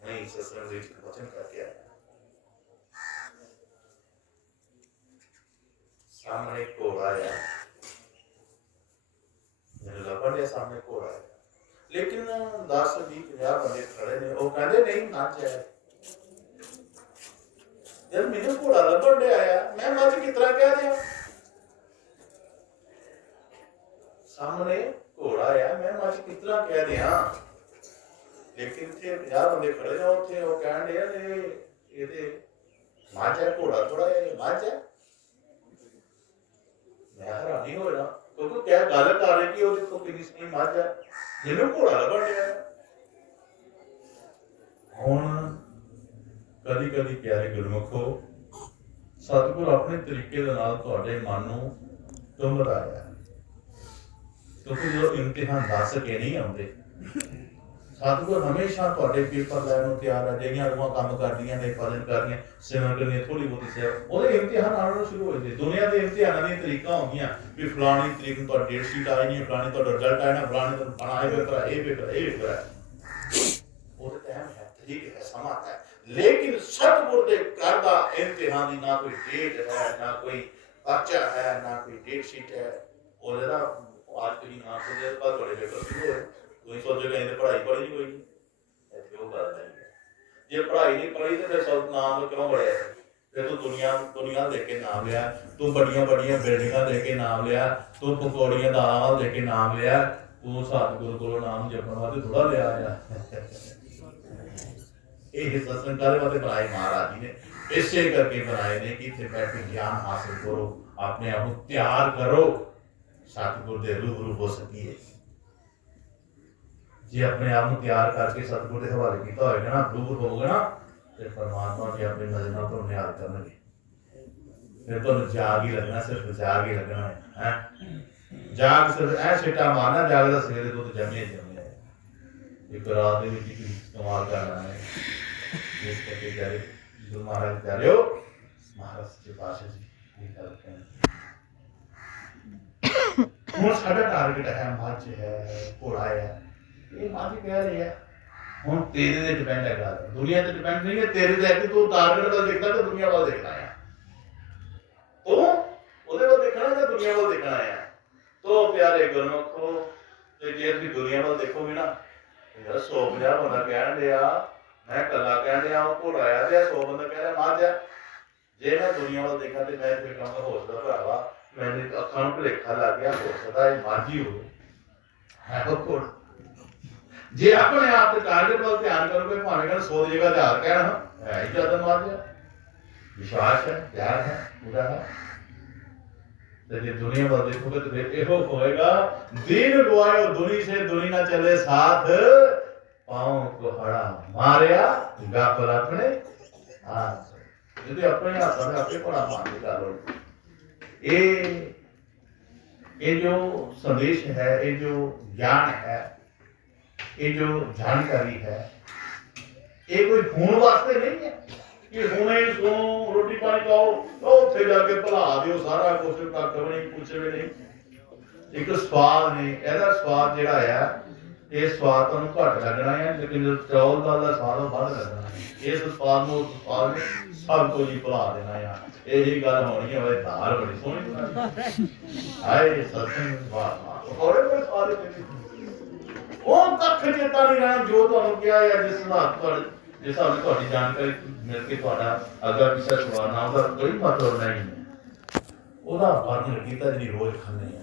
नहीं सत्संग विच वचन करके आया सामने घोड़ा आया मेरे लबड़ के सामने घोड़ा आया लेकिन 10 20 50 बंदे खड़े ने वो कहते नहीं नाच है जब मैंने घोड़ा लबड़ ले आया मैं मज कितना कह दिया सामने घोड़ा आया मैं मज कितना कह दिया लेकिन थे 50 बंदे खड़े ने उथे वो कहन दे ये मज है घोड़ा थोड़ा है मज है मैं हैरानी हो रहा क्योंकि क्या गल कर रहे कि वो देखो कितनी सही मज है मैंने घोड़ा लबड़ ले आया हुण कदी कदी प्यारे गुरमुखो सतगुर अपने तरीके दे नाल तुहाडे मन नूं तुंबदा है क्योंकि जो इम्तिहान दस के नहीं आउंदे सतगुर हमेशा तुहाडे पेपर लैण नूं तैयार है जिहड़ियां रूहां काम करदियां ने भजन करदियां सिमरन करदियां थोड़ी बहुती सेवा ਉਹਦੇ इम्तिहान आउण शुरू हो जाते दुनिया के इम्तिहानां दी तरीकां होंदियां भी फलानी तरीक नूं तुहाडी डेट शीट आई नहीं फलानी तुहाडा रिजल्ट आया ना फलाने दिन फलाना ये पेपर है ये पेपर है ਉਹਦੇ टाइम है तरीक है समा है लेकिन सतगुर दे घर दा इम्तिहान दी ना कोई डेट है ना कोई पर्चा है ना कोई डेट शीट है और जेड़ा आज की ना सुने पर बड़े पेपर शुरू होए कोई सोचे कि इन्हें पढ़ाई पढ़ी नहीं कोई ऐसे वो बात नहीं है जे पढ़ाई नहीं पढ़ी तो फिर सब नाम क्यों बढ़े फिर तो दुनिया देख के नाम लिया तू बड़ियां बड़ियां बिल्डिंगां देख के नाम लिया तू पकौड़ियां दालां देख के नाम लिया तू सतगुर कोलों नाम जपण वास्ते थोड़ा लिया आया ये सत्संग करे वास्ते बनाए महाराज जी ने इसे करके बनाए ने कि इत्थे बैठ के ज्ञान हासिल करो अपने आप को तैयार करो सतगुर दे रूबरू हो सकिए जे अपने आप को तैयार करके सतगुर दे हवाले कीता होएगा ना रूबरू होगा ना ते परमात्मा भी अपनी नजर नाल तुहानू निहाल करनगे फिर तुहानू जाग ही लगना सिर्फ जाग ही लगना है जाग सिर्फ ऐ छिट्टा मारना जाग दा सवेरे दुध जमे जमे एक रात दे विच इस्तेमाल करना है इस करके प्यारे गुरु महाराज प्यारे हो महाराज सच्चे पातशाह जी ये गल कहना हुण साडा टारगेट है मज है घोड़ा है ये मज कह रहे हैं ਹੁਣ ਤੇਰੇ ਤੇ ਡਿਪੈਂਡ ਹੈਗਾ, ਦੁਨੀਆ ਤੇ ਡਿਪੈਂਡ ਨਹੀਂ ਹੈ, ਤੇਰੇ ਤੇ ਹੈ ਕਿ ਤੂੰ ਟਾਰਗੇਟ ਵੱਲ ਦੇਖਦਾ ਕਿ ਦੁਨੀਆ ਵੱਲ ਦੇਖਣਾ ਹੈ। ਤੂੰ ਉਹਦੇ ਵੱਲ ਦੇਖਣਾ ਜਾਂ ਦੁਨੀਆ ਵੱਲ ਦੇਖਣਾ ਹੈ। ਤੋ ਪਿਆਰੇ ਗੁਰਮੁਖੋ, ਤੇ ਜੇ ਤੁਸੀਂ ਦੁਨੀਆ ਵੱਲ ਦੇਖੋਗੇ ਨਾ, ਯਾਰ 150 ਬੰਦਾ ਕਹਿਣ ਡਿਆ, ਮੈਂ ਇਕੱਲਾ ਕਹਿਣ ਡਿਆ, ਉਹ ਘੋੜਾ ਆ ਤੇ 100 ਬੰਦਾ ਕਹਿ ਰਿਹਾ ਮੱਝ ਆ। ਜੇ ਮੈਂ ਦੁਨੀਆ ਵੱਲ ਦੇਖਾਂ ਤੇ ਮੈਂ ਫਿਰ ਕਹਾਂਗਾ ਹੋ ਸਕਦਾ ਭਰਾਵਾ ਮੈਨੂੰ ਅੱਖਾਂ ਨੂੰ ਭੁਲੇਖਾ ਲੱਗ ਗਿਆ, ਹੋ ਸਕਦਾ ਇਹ ਮੱਝ ਹੀ ਹੋਵੇ, ਹੈ ਉਹ ਘੋੜਾ। ਜੇ ਆਪਣੇ ਆਪ ਦੇ ਟਾਰਗੇਟ ਵੱਲ ਧਿਆਨ ਕਰੋਗੇ, ਭਾਵੇਂ ਕਹਿੰਦੇ 100 ਦੀ ਜਗ੍ਹਾ 1000 ਕਹਿਣਾ, ਹੈ ਹੀ ਜ਼ਿਆਦਾ ਮੱਝ ਹੈ। ਵਿਸ਼ਵਾਸ ਹੈ, ਪਿਆਰ ਹੈ, ਪੂਰਾ ਹੈ। ਤੇ ਜੇ ਦੁਨੀਆ ਵੱਲ ਦੇਖੋਗੇ तो फिर ਇਹੋ ਹੋਏਗਾ, दिन गवायो दुनी से दुनी ना चले साथ, पाँव को हड़ा मारिया गाफल अपने हाथ। यदि अपने हाथों में अपने पड़ा मान निकाल लो। ये जो संदेश है, ये जो ज्ञान है, ये जो जानकारी है, ये कोई खून वास्ते नहीं है कि हुणे सो रोटी पानी खाओ उत्थे जाके भुला दिओ सारा कुछ, कख भी नहीं, कुछ भी नहीं। एक स्वाद ने, ਇਹਦਾ स्वाद ਜਿਹੜਾ ਆ, ਇਹ स्वाद ਤੁਹਾਨੂੰ ਘੱਟ ਲੱਗਣਾ ਹੈ, ਲੇਕਿਨ ਜੋ ਚੌਲ ਦਾ स्वाद ਉਹ ਵੱਧ ਲੱਗਣਾ ਹੈ। ਇਸ स्वाद ਨੂੰ, ਉਸ स्वाद ਨੇ ਸਭ ਕੁਝ ਹੀ ਭੁਲਾ ਦੇਣਾ ਆ। ਇਹੀ ਗੱਲ ਹੋਣੀ ਹੈ। ਓਏ ਦਾਲ ਬੜੀ ਸੋਹਣੀ ਬਣਾਈ, ਹਾਏ ਸਤਿੰਗ ਵਾਹ ਥੋੜੇ ਬੜੇ स्वाद ਉਹ ਕੱਖ ਚੇਤਾ ਨਹੀਂ ਰਹਿਣਾ ਜੋ ਤੁਹਾਨੂੰ ਕਿਹਾ ਹੈ। ਜਿਸ ਹਿਸਾਬ ਤੁਹਾਡੇ ਜਿਸ ਹਿਸਾਬ ਨਾਲ ਤੁਹਾਡੀ ਜਾਣਕਾਰੀ ਮਿਲ ਕੇ ਤੁਹਾਡਾ ਅਗਰ ਪਿੱਛਾ ਸਵਾਲ ਨਾ, ਉਹਦਾ ਕੋਈ ਮਤਲਬ ਨਹੀਂ ਹੈ। ਉਹਦਾ ਵਰਣਨ ਕੀਤਾ ਜਿਹੜੀ ਰੋਜ਼ ਖਾਂਦੇ ਆ,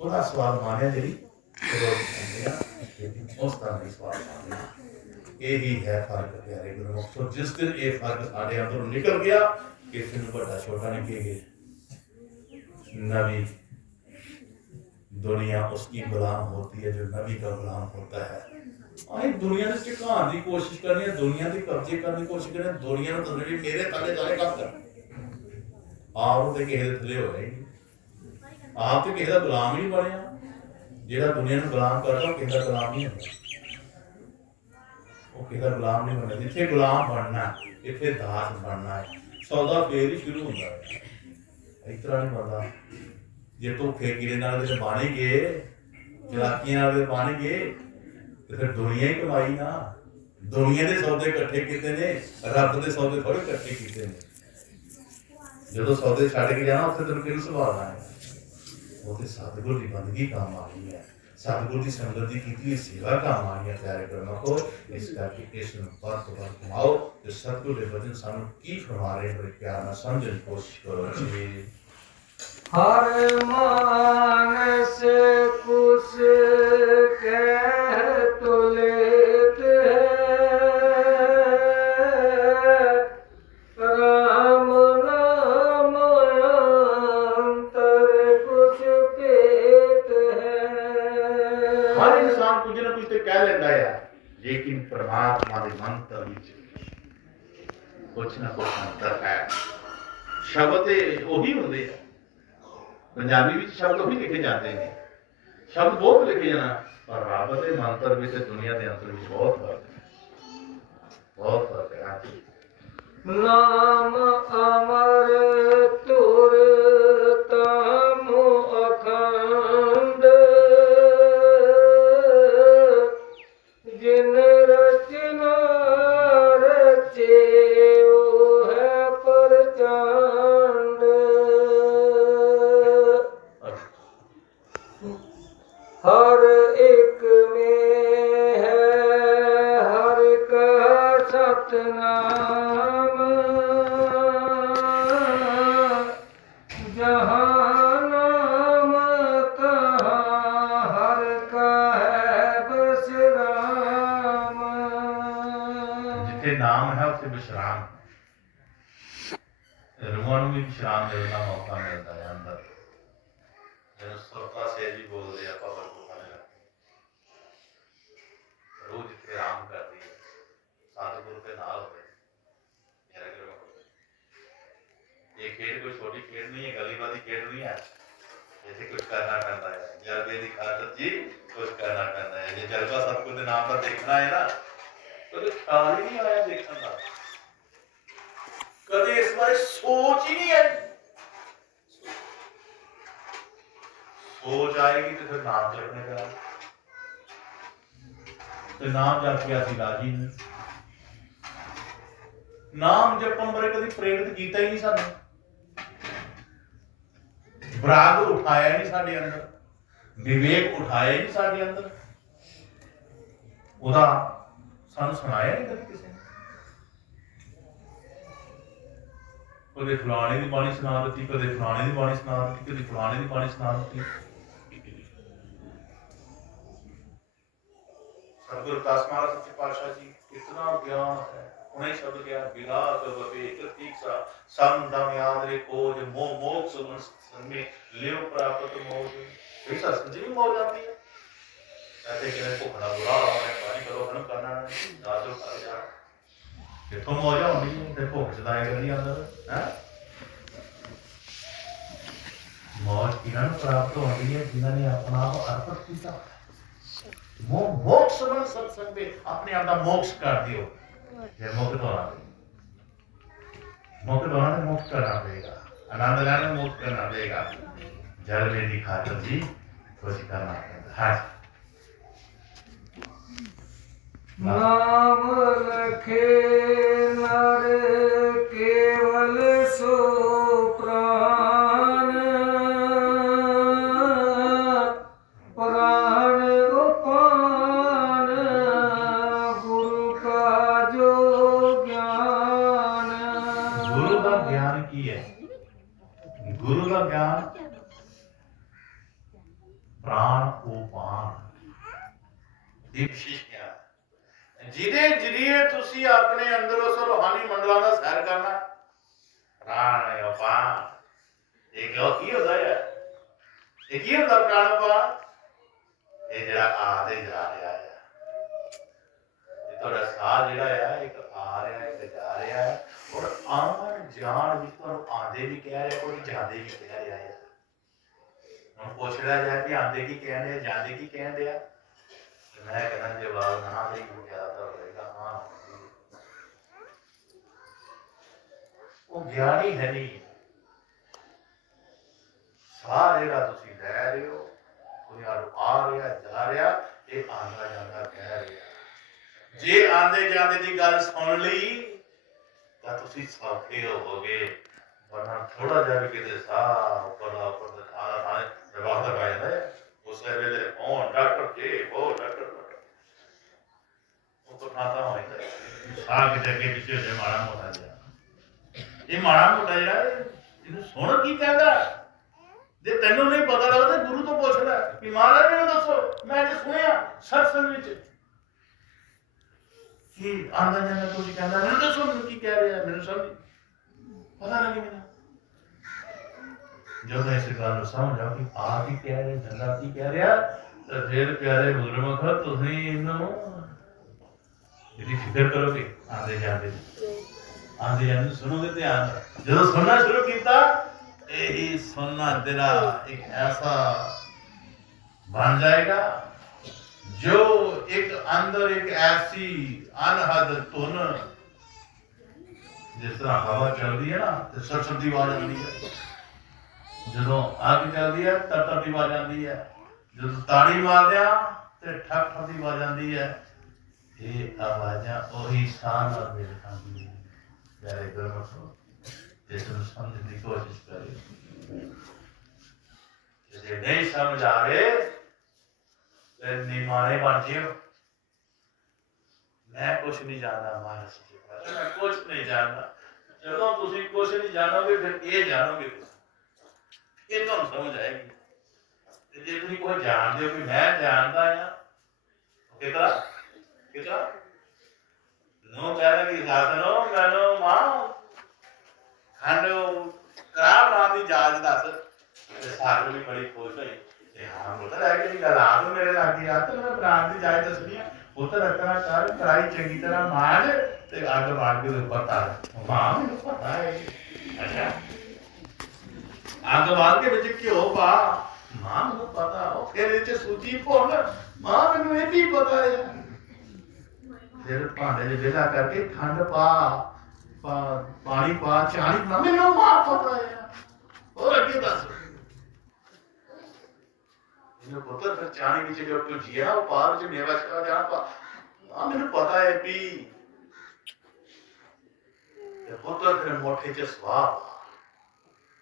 ਉਹਦਾ ਸਵਾਲ ਮਾਰਿਆ ਜਿਹੜੀ ਰੋਜ਼ ਖਾਂਦੇ ਆ, ਉਸ ਤਰ੍ਹਾਂ ਦੀ ਸਵਾਲ ਮਾਰਿਆ। ਇਹੀ ਹੈ ਫਰਕ ਪਿਆਰੇ ਗੁਰਮੁਖੋ। ਜਿਸ ਦਿਨ ਇਹ ਫਰਕ ਸਾਡੇ ਅੰਦਰੋਂ ਨਿਕਲ ਗਿਆ, ਕਿਸੇ ਨੂੰ ਵੱਡਾ ਛੋਟਾ नहीं कहेंगे। नबी दुनिया उसकी गुलाम होती है जो नबी का गुलाम होता है। ਅਸੀਂ ਦੁਨੀਆ ਨੂੰ ਝੁਕਾਉਣ ਦੀ ਕੋਸ਼ਿਸ਼ ਕਰਨੀ ਹੈ, ਦੁਨੀਆ ਦੀ ਕਬਜ਼ੇ ਕਰਨ ਦੀ ਕੋਸ਼ਿਸ਼ ਕਰਨੀ ਹੈ, ਦੁਨੀਆ ਨੂੰ ਦੱਸਣਾ ਵੀ ਮੇਰੇ ਥੱਲੇ ਸਾਰੇ ਕੰਮ ਕਰ। ਆਪ ਤੇ ਕਿਸੇ ਦੇ ਥੱਲੇ ਹੋਇਆ ਹੀ ਨਹੀਂ, ਆਪ ਤੇ ਕਿਸੇ ਦਾ ਗੁਲਾਮ ਹੀ ਨਹੀਂ ਬਣਿਆ। ਜਿਹੜਾ ਦੁਨੀਆ ਨੂੰ ਗੁਲਾਮ ਕਰਦਾ ਉਹ ਕਿਸੇ ਦਾ ਗੁਲਾਮ ਨਹੀਂ ਹੁੰਦਾ, ਉਹ ਕਿਸੇ ਦਾ ਗੁਲਾਮ ਨਹੀਂ ਬਣਿਆ। ਜਿੱਥੇ ਗੁਲਾਮ ਬਣਨਾ, ਇੱਥੇ ਦਾਸ ਬਣਨਾ ਹੈ। ਸੌਦਾ ਫੇਰ ਹੀ ਸ਼ੁਰੂ ਹੁੰਦਾ ਹੈ, ਇਸ ਤਰ੍ਹਾਂ ਨਹੀਂ ਬਣਦਾ। ਜੇ ਧੋਖੇ ਕੀੜੇ ਨਾਲ ਦੇ ਬਣ ਗਏ, ਚਲਾਕੀਆਂ ਨਾਲ ਦੇ ਬਣ ਗਏ, ਤੇ ਫਿਰ ਦੁਨੀਆ ਹੀ ਕਮਾਈ ਨਾ। ਦੁਨੀਆ ਦੇ ਸੌਦੇ ਇਕੱਠੇ ਕੀਤੇ ਨੇ, ਰੱਬ ਦੇ ਸੌਦੇ ਥੋੜੇ ਇਕੱਠੇ ਕੀਤੇ ਨੇ। ਜਦੋਂ ਸੌਦੇ ਛੱਡ ਕੇ ਜਾਣਾ, ਉੱਥੇ ਤੈਨੂੰ ਕਿਹਨੂੰ ਸੰਭਾਲਣਾ ਹੈ? ਉਹ ਤੇ ਸਤਿਗੁਰ ਦੀ ਬੰਦਗੀ ਕੰਮ ਆਣੀ ਹੈ, ਸਤਿਗੁਰ ਦੀ ਸੰਗਤ ਦੀ ਕੀਤੀ ਹੋਈ ਸੇਵਾ ਕੰਮ ਆਣੀ ਹੈ ਪਿਆਰੇ ਗੁਰਮੁਖੋ। ਇਸ ਕਰਕੇ ਇਸ ਨੂੰ ਵੱਧ ਤੋਂ ਵੱਧ ਕਮਾਓ ਤੇ ਸਤਿਗੁਰ ਦੇ ਵਚਨ ਸਾਨੂੰ ਕੀ ਫਰਮਾ ਰਹੇ ਬੜੇ ਪਿਆਰ ਨਾਲ ਸਮਝਣ ਦੀ ਕੋਸ਼ਿਸ਼ ਕਰੋ ਜੀ। हर मानस कुछ कह तो लेते हैं, राम नाम अंतर कुछ पेत है। हर इंसान कुछ ना कुछ तो कह लेता है, लेकिन परमात्मा के मंत्र विच कुछ ना कुछ अंतर है। शब्द ਉਹੀ ਹੁੰਦੇ ਆ, ਪੰਜਾਬੀ ਵਿੱਚ ਸ਼ਬਦ ਉਹੀ ਲਿਖੇ ਜਾਂਦੇ ਨੇ, ਸ਼ਬਦ ਬਹੁਤ ਲਿਖੇ ਜਾਣਾ, ਪਰ ਰੱਬ ਦੇ ਮੰਤਰ ਵਿੱਚ ਦੁਨੀਆ ਦੇ ਅੰਤਰ ਵਿੱਚ ਬਹੁਤ ਫਰਕ ਹੈ, ਬਹੁਤ ਫਰਕ ਹੈ। ਹਾਂਜੀ, नाम अमर तुर तम अखंड, जिन रचना रचे वो है प्रचंड। हर एक में है हर का सतनाम, जहाँ नाम कहाँ हर का है बस राम। ਜਿੱਥੇ ਨਾਮ ਹੈ ਉੱਥੇ ਵਿਸ਼ਰਾਮ, ਰੂਹਾਂ ਨੂੰ ਵੀ ਵਿਸ਼ਰਾਮ ਦੇਣ ਦਾ ਮੌਕਾ ਮਿਲਦਾ ਹੈ ਅੰਦਰ। ਜਦੋਂ ਸੁਰਤਾ ਸੇਜ ਵੀ ਬੋਲਦੇ ਆਪਾਂ ਬਰਕਤਾਂ ਨੇ ਰੂਹ ਜਿੱਥੇ ਆਰਾਮ ਕਰਦੀ ਹੈ, ਸਤਿਗੁਰੂ ਦੇ ਨਾਲ ਹੋਵੇ। ਮੇਰਾ ਗੁਰੂ, ਇਹ ਖੇਡ ਕੋਈ ਛੋਟੀ ਖੇਡ ਨਹੀਂ ਹੈ, ਗਲੀਬਾਜ਼ੀ ਖੇਡ ਨਹੀਂ ਹੈ। ਇੱਥੇ ਕੁਝ ਕਰਨਾ ਪੈਂਦਾ ਹੈ, ਜਲਵੇ ਦੀ ਖਾਤਰ ਜੀ ਕੁਝ ਕਰਨਾ ਪੈਂਦਾ ਹੈ। ਜੇ ਜਲਵਾ ਸਤਿਗੁਰੂ ਦੇ ਨਾਮ ਦਾ ਦੇਖਣਾ ਹੈ ਨਾ, ਕਦੇ ਖਿਆਲ ਹੀ ਨਹੀਂ ਆਇਆ ਦੇਖਣ ਦਾ, ਕਦੇ ਇਸ ਬਾਰੇ ਸੋਚ ਹੀ ਨਹੀਂ ਆਈ। सोच आएगी तो फिर नाम जपने का। ਤੇ ਨਾਮ ਜਪ ਕੇ ਅਸੀਂ ਰਾਜੀ ਨਹੀਂ। ਨਾਮ ਜਪਣ ਬਾਰੇ ਕਦੀ ਪ੍ਰੇਰਿਤ ਕੀਤਾ ਹੀ ਨਹੀਂ ਸਾਨੂੰ, ਬਰਾਗ ਉਠਾਇਆ ਨਹੀਂ ਸਾਡੇ ਅੰਦਰ, ਵਿਵੇਕ ਉਠਾਇਆ ਨਹੀਂ ਸਾਡੇ ਅੰਦਰ, ਉਹਦਾ ਸਾਨੂੰ ਸੁਣਾਇਆ ਨਹੀਂ ਕਦੇ ਕਿਸੇ ਨੇ। ਕਦੇ ਫਲਾਣੇ ਦੀ ਬਾਣੀ ਸੁਣਾ ਦਿੱਤੀ, ਕਦੇ ਫਲਾਣੇ ਦੀ ਬਾਣੀ ਸੁਣਾ ਦਿੱਤੀ, ਕਦੇ ਫਲਾਣੇ ਦੀ ਬਾਣੀ ਸੁਣਾ ਦਿੱਤੀ। ਸਤਿਗੁਰੂ ਦਾਸ ਮਹਾਰਾਜ ਸੱਚੇ ਪਾਤਸ਼ਾਹ ਜੀ ਇਤਨਾ ਗਿਆਨ ਹੈ, उन्हें शब्द क्या विराट विवेक तीक्षा समदम याद रे खोज मोह मोक्ष में लियो प्राप्त मोज। कोई सत्संग जी भी मौज आती है, ऐसे कि भुखना बुरा है पानी करो हन करना दादो कर जा किथों मौज आउंदी है ते भुख सदाए करनी अंदर है। मौज किन्हां नूं प्राप्त होंदी है जिन्हां ने अपना आप अर्पित कीता। मोक्ष बन सत्संग दे अपने आप दा मोक्ष कर दियो। ये मुक्त होना तो मुक्त करना पड़ेगा, आनंद लेना मुक्त करना पड़ेगा, जल में की खातर जी कुछ करना पड़ेगा। हाँ नाम लखे नर केवल सो प्राण, प्राण उपान गुरु का जो ज्ञान। गुरु का ज्ञान की है, गुरु का ज्ञान प्राण उपान ਦੀ ਵਿਸ਼ੇਸ਼ ਗਿਆਨ ਜਿਹਦੇ ਜਰੀਏ ਤੁਸੀਂ ਆਪਣੇ ਅੰਦਰ ਉਸ ਰੂਹਾਨੀ ਮੰਡਲਾਂ ਦਾ ਸੈਰ ਕਰਨਾ। ਪ੍ਰਾਣ ਉਪਾਨ ਇਹ ਕੀ ਹੁੰਦਾ ਹੈ? ਇਹ ਕੀ ਹੁੰਦਾ ਪ੍ਰਾਣ ਉਪਾਨ? ਇਹ ਜਿਹੜਾ ਆ ਤੇ ਜਾ ਰਿਹਾ ਹੈ, ਇਹ ਤੁਹਾਡਾ ਸਾਹ ਜਿਹੜਾ ਆ ਇੱਕ ਆ ਰਿਹਾ ਇੱਕ ਜਾ ਰਿਹਾ ਹੈ, ਔਰ ਆਉਣ ਜਾਣ ਵਿੱਚ ਤੁਹਾਨੂੰ ਆਂਦੇ ਵੀ ਕਹਿ ਰਿਹਾ ਔਰ ਜਾਂਦੇ ਵੀ ਕਹਿ ਰਿਹਾ ਹੈ। ਹੁਣ ਪੁੱਛ ਰਿਹਾ ਜਾਏ ਕਿ ਆਂਦੇ ਕੀ ਕਹਿ ਰਹੇ ਜਾਂਦੇ ਕੀ ਕਹਿ ਰਿਹਾ, मैं कहना जवाब ना दे ज्यादा होगा। हाँ वो ज्ञानी है नहीं, सारे रा तुसी ले रहे हो कोई आ रहा जा रहा ये आंदा जांदा कह रहा। जे आंदे जांदे दी गल सुन ली तां तुसी सौखे होवोगे, वरना थोड़ा जिहा भी किते साह ऊपर खाना खाने जवाब तक आ जाता है उस वेले ओ डॉक्टर के ओ डॉक्टर तो खाता होता है साग के जगह पीछे हो जाए माड़ा मोटा जिहा। ये माड़ा मोटा जिहा इहनूं सुण की कहदा जे तैनूं नहीं पता लगदा गुरु तो पुछ ले कि महाराज मैनूं दसो मैं जे सुनिया सत्संग विच कि आंदा जांदा कुछ कहंदा मैनूं दसो मैनूं की कह रहा मैनूं समझ पता लगे मैनूं। जब मैं इस गल नूं समझ आ कि आ की कह रहा जंदा की कह रहा तो फिर प्यारे गुरमुख तुसीं इहनूं यदि फिक्र करोगे आंदे जांदे सुनोगे ध्यान जो सुनना शुरू किया यही सुनना तेरा एक ऐसा बन जाएगा जो एक अंदर एक ऐसी अनहद धुन जिस तरह हवा चलती है ना तो सरसर की आवाज आती है, जो अग चलती है तर की आवाज आती है, जो ताड़ी मारदे तो ठक ठक की आवाज आती है। ये आवाज़ां उही साह नाल मेल खांदी है। प्यारे गुरमुखो इसनूं समझण दी कोशिश करियो, जे नहीं समझ आवे ते निमाणे बन जिओ। मैं कुछ नहीं जानता महाराज जी, मैं कुछ नहीं जानता। जदों तुसीं कुछ नहीं जानोगे फिर ये जानोगे ये तुहानूं समझ आएगी। ते जे तुसीं कुछ जानदे हो कि मैं जानदा हां कितना कितना नो कहना कि साधनो मैनो मां खंड खराब नाम की जाज दस ते साधु भी बड़ी खुश हुई ते हां पुत्र है कि गल आ तो मेरे लागे आ तो मैं प्राण की जाज दसनी है पुत्र रखना कर कढ़ाई चंगी तरह मांज ते अग मार के ऊपर तार मां मैनूं पता है। अच्छा अग मार के विच घिओ पा मां मैनूं पता फिर इह सूजी भुन मां मैनूं इह भी पता है। फिर भांडे च विला करके खंड पा पानी पा चाणी बना मैनूं मां पता है और अगे दस इन्हें पुत्र फिर चाणी विच जो भुजिया वो पार च मेवा शा जान पा हाँ मैंने पता है भी पुत्र तेरे मोटे च स्वाब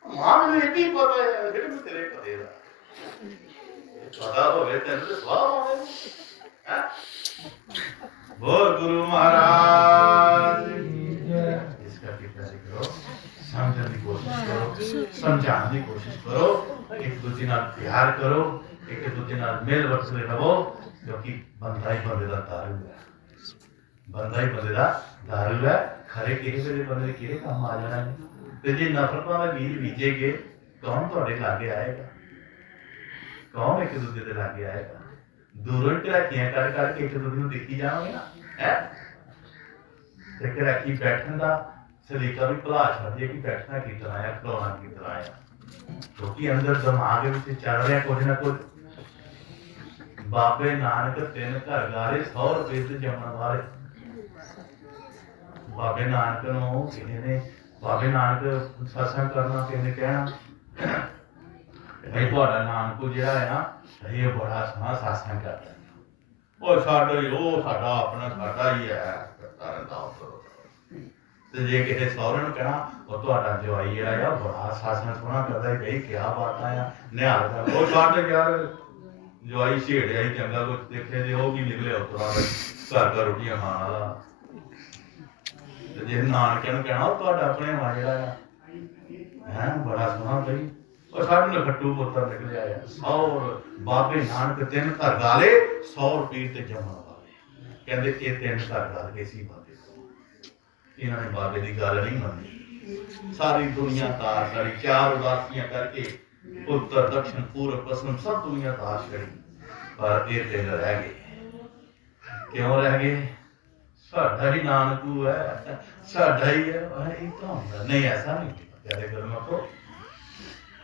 मां मैंने ये भी पता है बेटे मैं तेरे पते दा पता हो गया तेरे तो स्वाब आने हैं बोल गुरु महाराज इसका कितना करो समझने की कोशिश करो समझाने की कोशिश करो एक दूसरे नाल प्यार करो एक दूसरे नाल मेल वरसले रहो क्योंकि बंदा ही बंदे दा दारू है बंदा ही बंदे दा दारू है खरे किसी वेले बंदे किहड़े काम आ जाना ते जे नफरतां दा बीज बीजेगे कौन तुहाडे लागे आएगा कौन एक दूसरे दे लागे आएगा दूरों ही घराकियां कड़ के एक दूसरे नूं देखी जाओगे ना है ते घराकी बैठण दा सलीका भी भुला छड्डिए कि बैठना की तरह है खड़ोना की तरह है क्योंकि अंदर दिमाग विच चल रहा कुछ ना कुछ बाबे नानक 3 घर गारे 100 रुपए से जमण वाले बाबे नानक नूं किसी ने बाबे नानक सत्संग करना किसी ने कहना भाई तुहाडा नानक जिहड़ा है ना ये बड़ा सोहना सत्संग करदा ओ साडा ही ओ साडा अपना साडा ही है करता रहंदा ते जे किसी सौरे नूं कहना ओ तुहाडा जवाई जिहड़ा है बड़ा सत्संग सोहना करदा है भाई क्या बात है निहाल कर ओ साडे यार जवाई छेड़िया ही चंगा कुछ देखे जे ओ की निकले उतरा घर घर रोटियां खाण वाला जे नानके नूं कहना तुहाडा अपने मां जिहड़ा है बड़ा सोहना भाई और साडे नूं खट्टू पुत्तर निकलिया है 100 बाबे नानक 3 घर गाले 100 रुपये ते जमण वाले कहंदे ये 3 घर गाल के सी बाबे इन्होंने बाबे की गल नहीं मनी सारी दुनिया तार सारी 4 उदासियां करके उत्तर दक्षिण पूर्व पश्चिम सब दुनिया तार छड़ी पर ये 3 रह गए क्यों रह गए साडा ही नानकू है साडा ही है नहीं ऐसा नहीं प्यारे गुरु को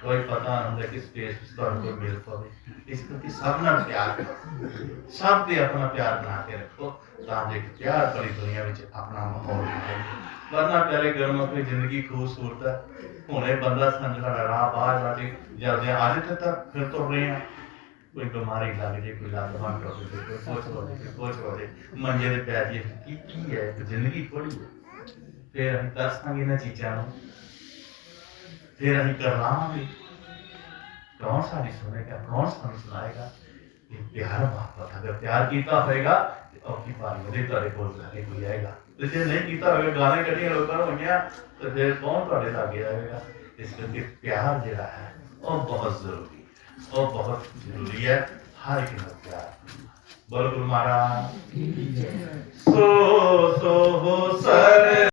कोई पता नहीं कि स्पेस कोई मिल पाए इस करके सब नाल प्यार करो सब दे अपना प्यार बना के रखो ताकि प्यार भरी दुनिया में अपना माहौल बनाए वरना प्यारे गुरु की जिंदगी खूबसूरत है हुणे बंदा संसार राह बाहर बाटे जल्दी आज तक फिर तो रहे हैं कोई बीमारी लग जाए कोई लग बंद कर दे कोई कुछ हो जाए मंजे दे पै जाइए की है जिंदगी थोड़ी है फिर हम दसांगे इन्हां चीज़ां नूं फिर हम करवाएंगे कौन सारी सुनेगा कौन सारी सुनाएगा ये प्यार मोहब्बत अगर प्यार किया होएगा तो आपकी बारी मेरे तेरे कोल लागे कोई आएगा तो जे नहीं किया होएगा गाने कढ़ियां लोगों होइयां तो फिर कौन तुहाडे लागे आएगा इस करके प्यार जिहड़ा है वो बहुत जरूरी है वो बहुत जरूरी है हर एक नाल प्यार बोलो गुरु महाराज सो सो हो सर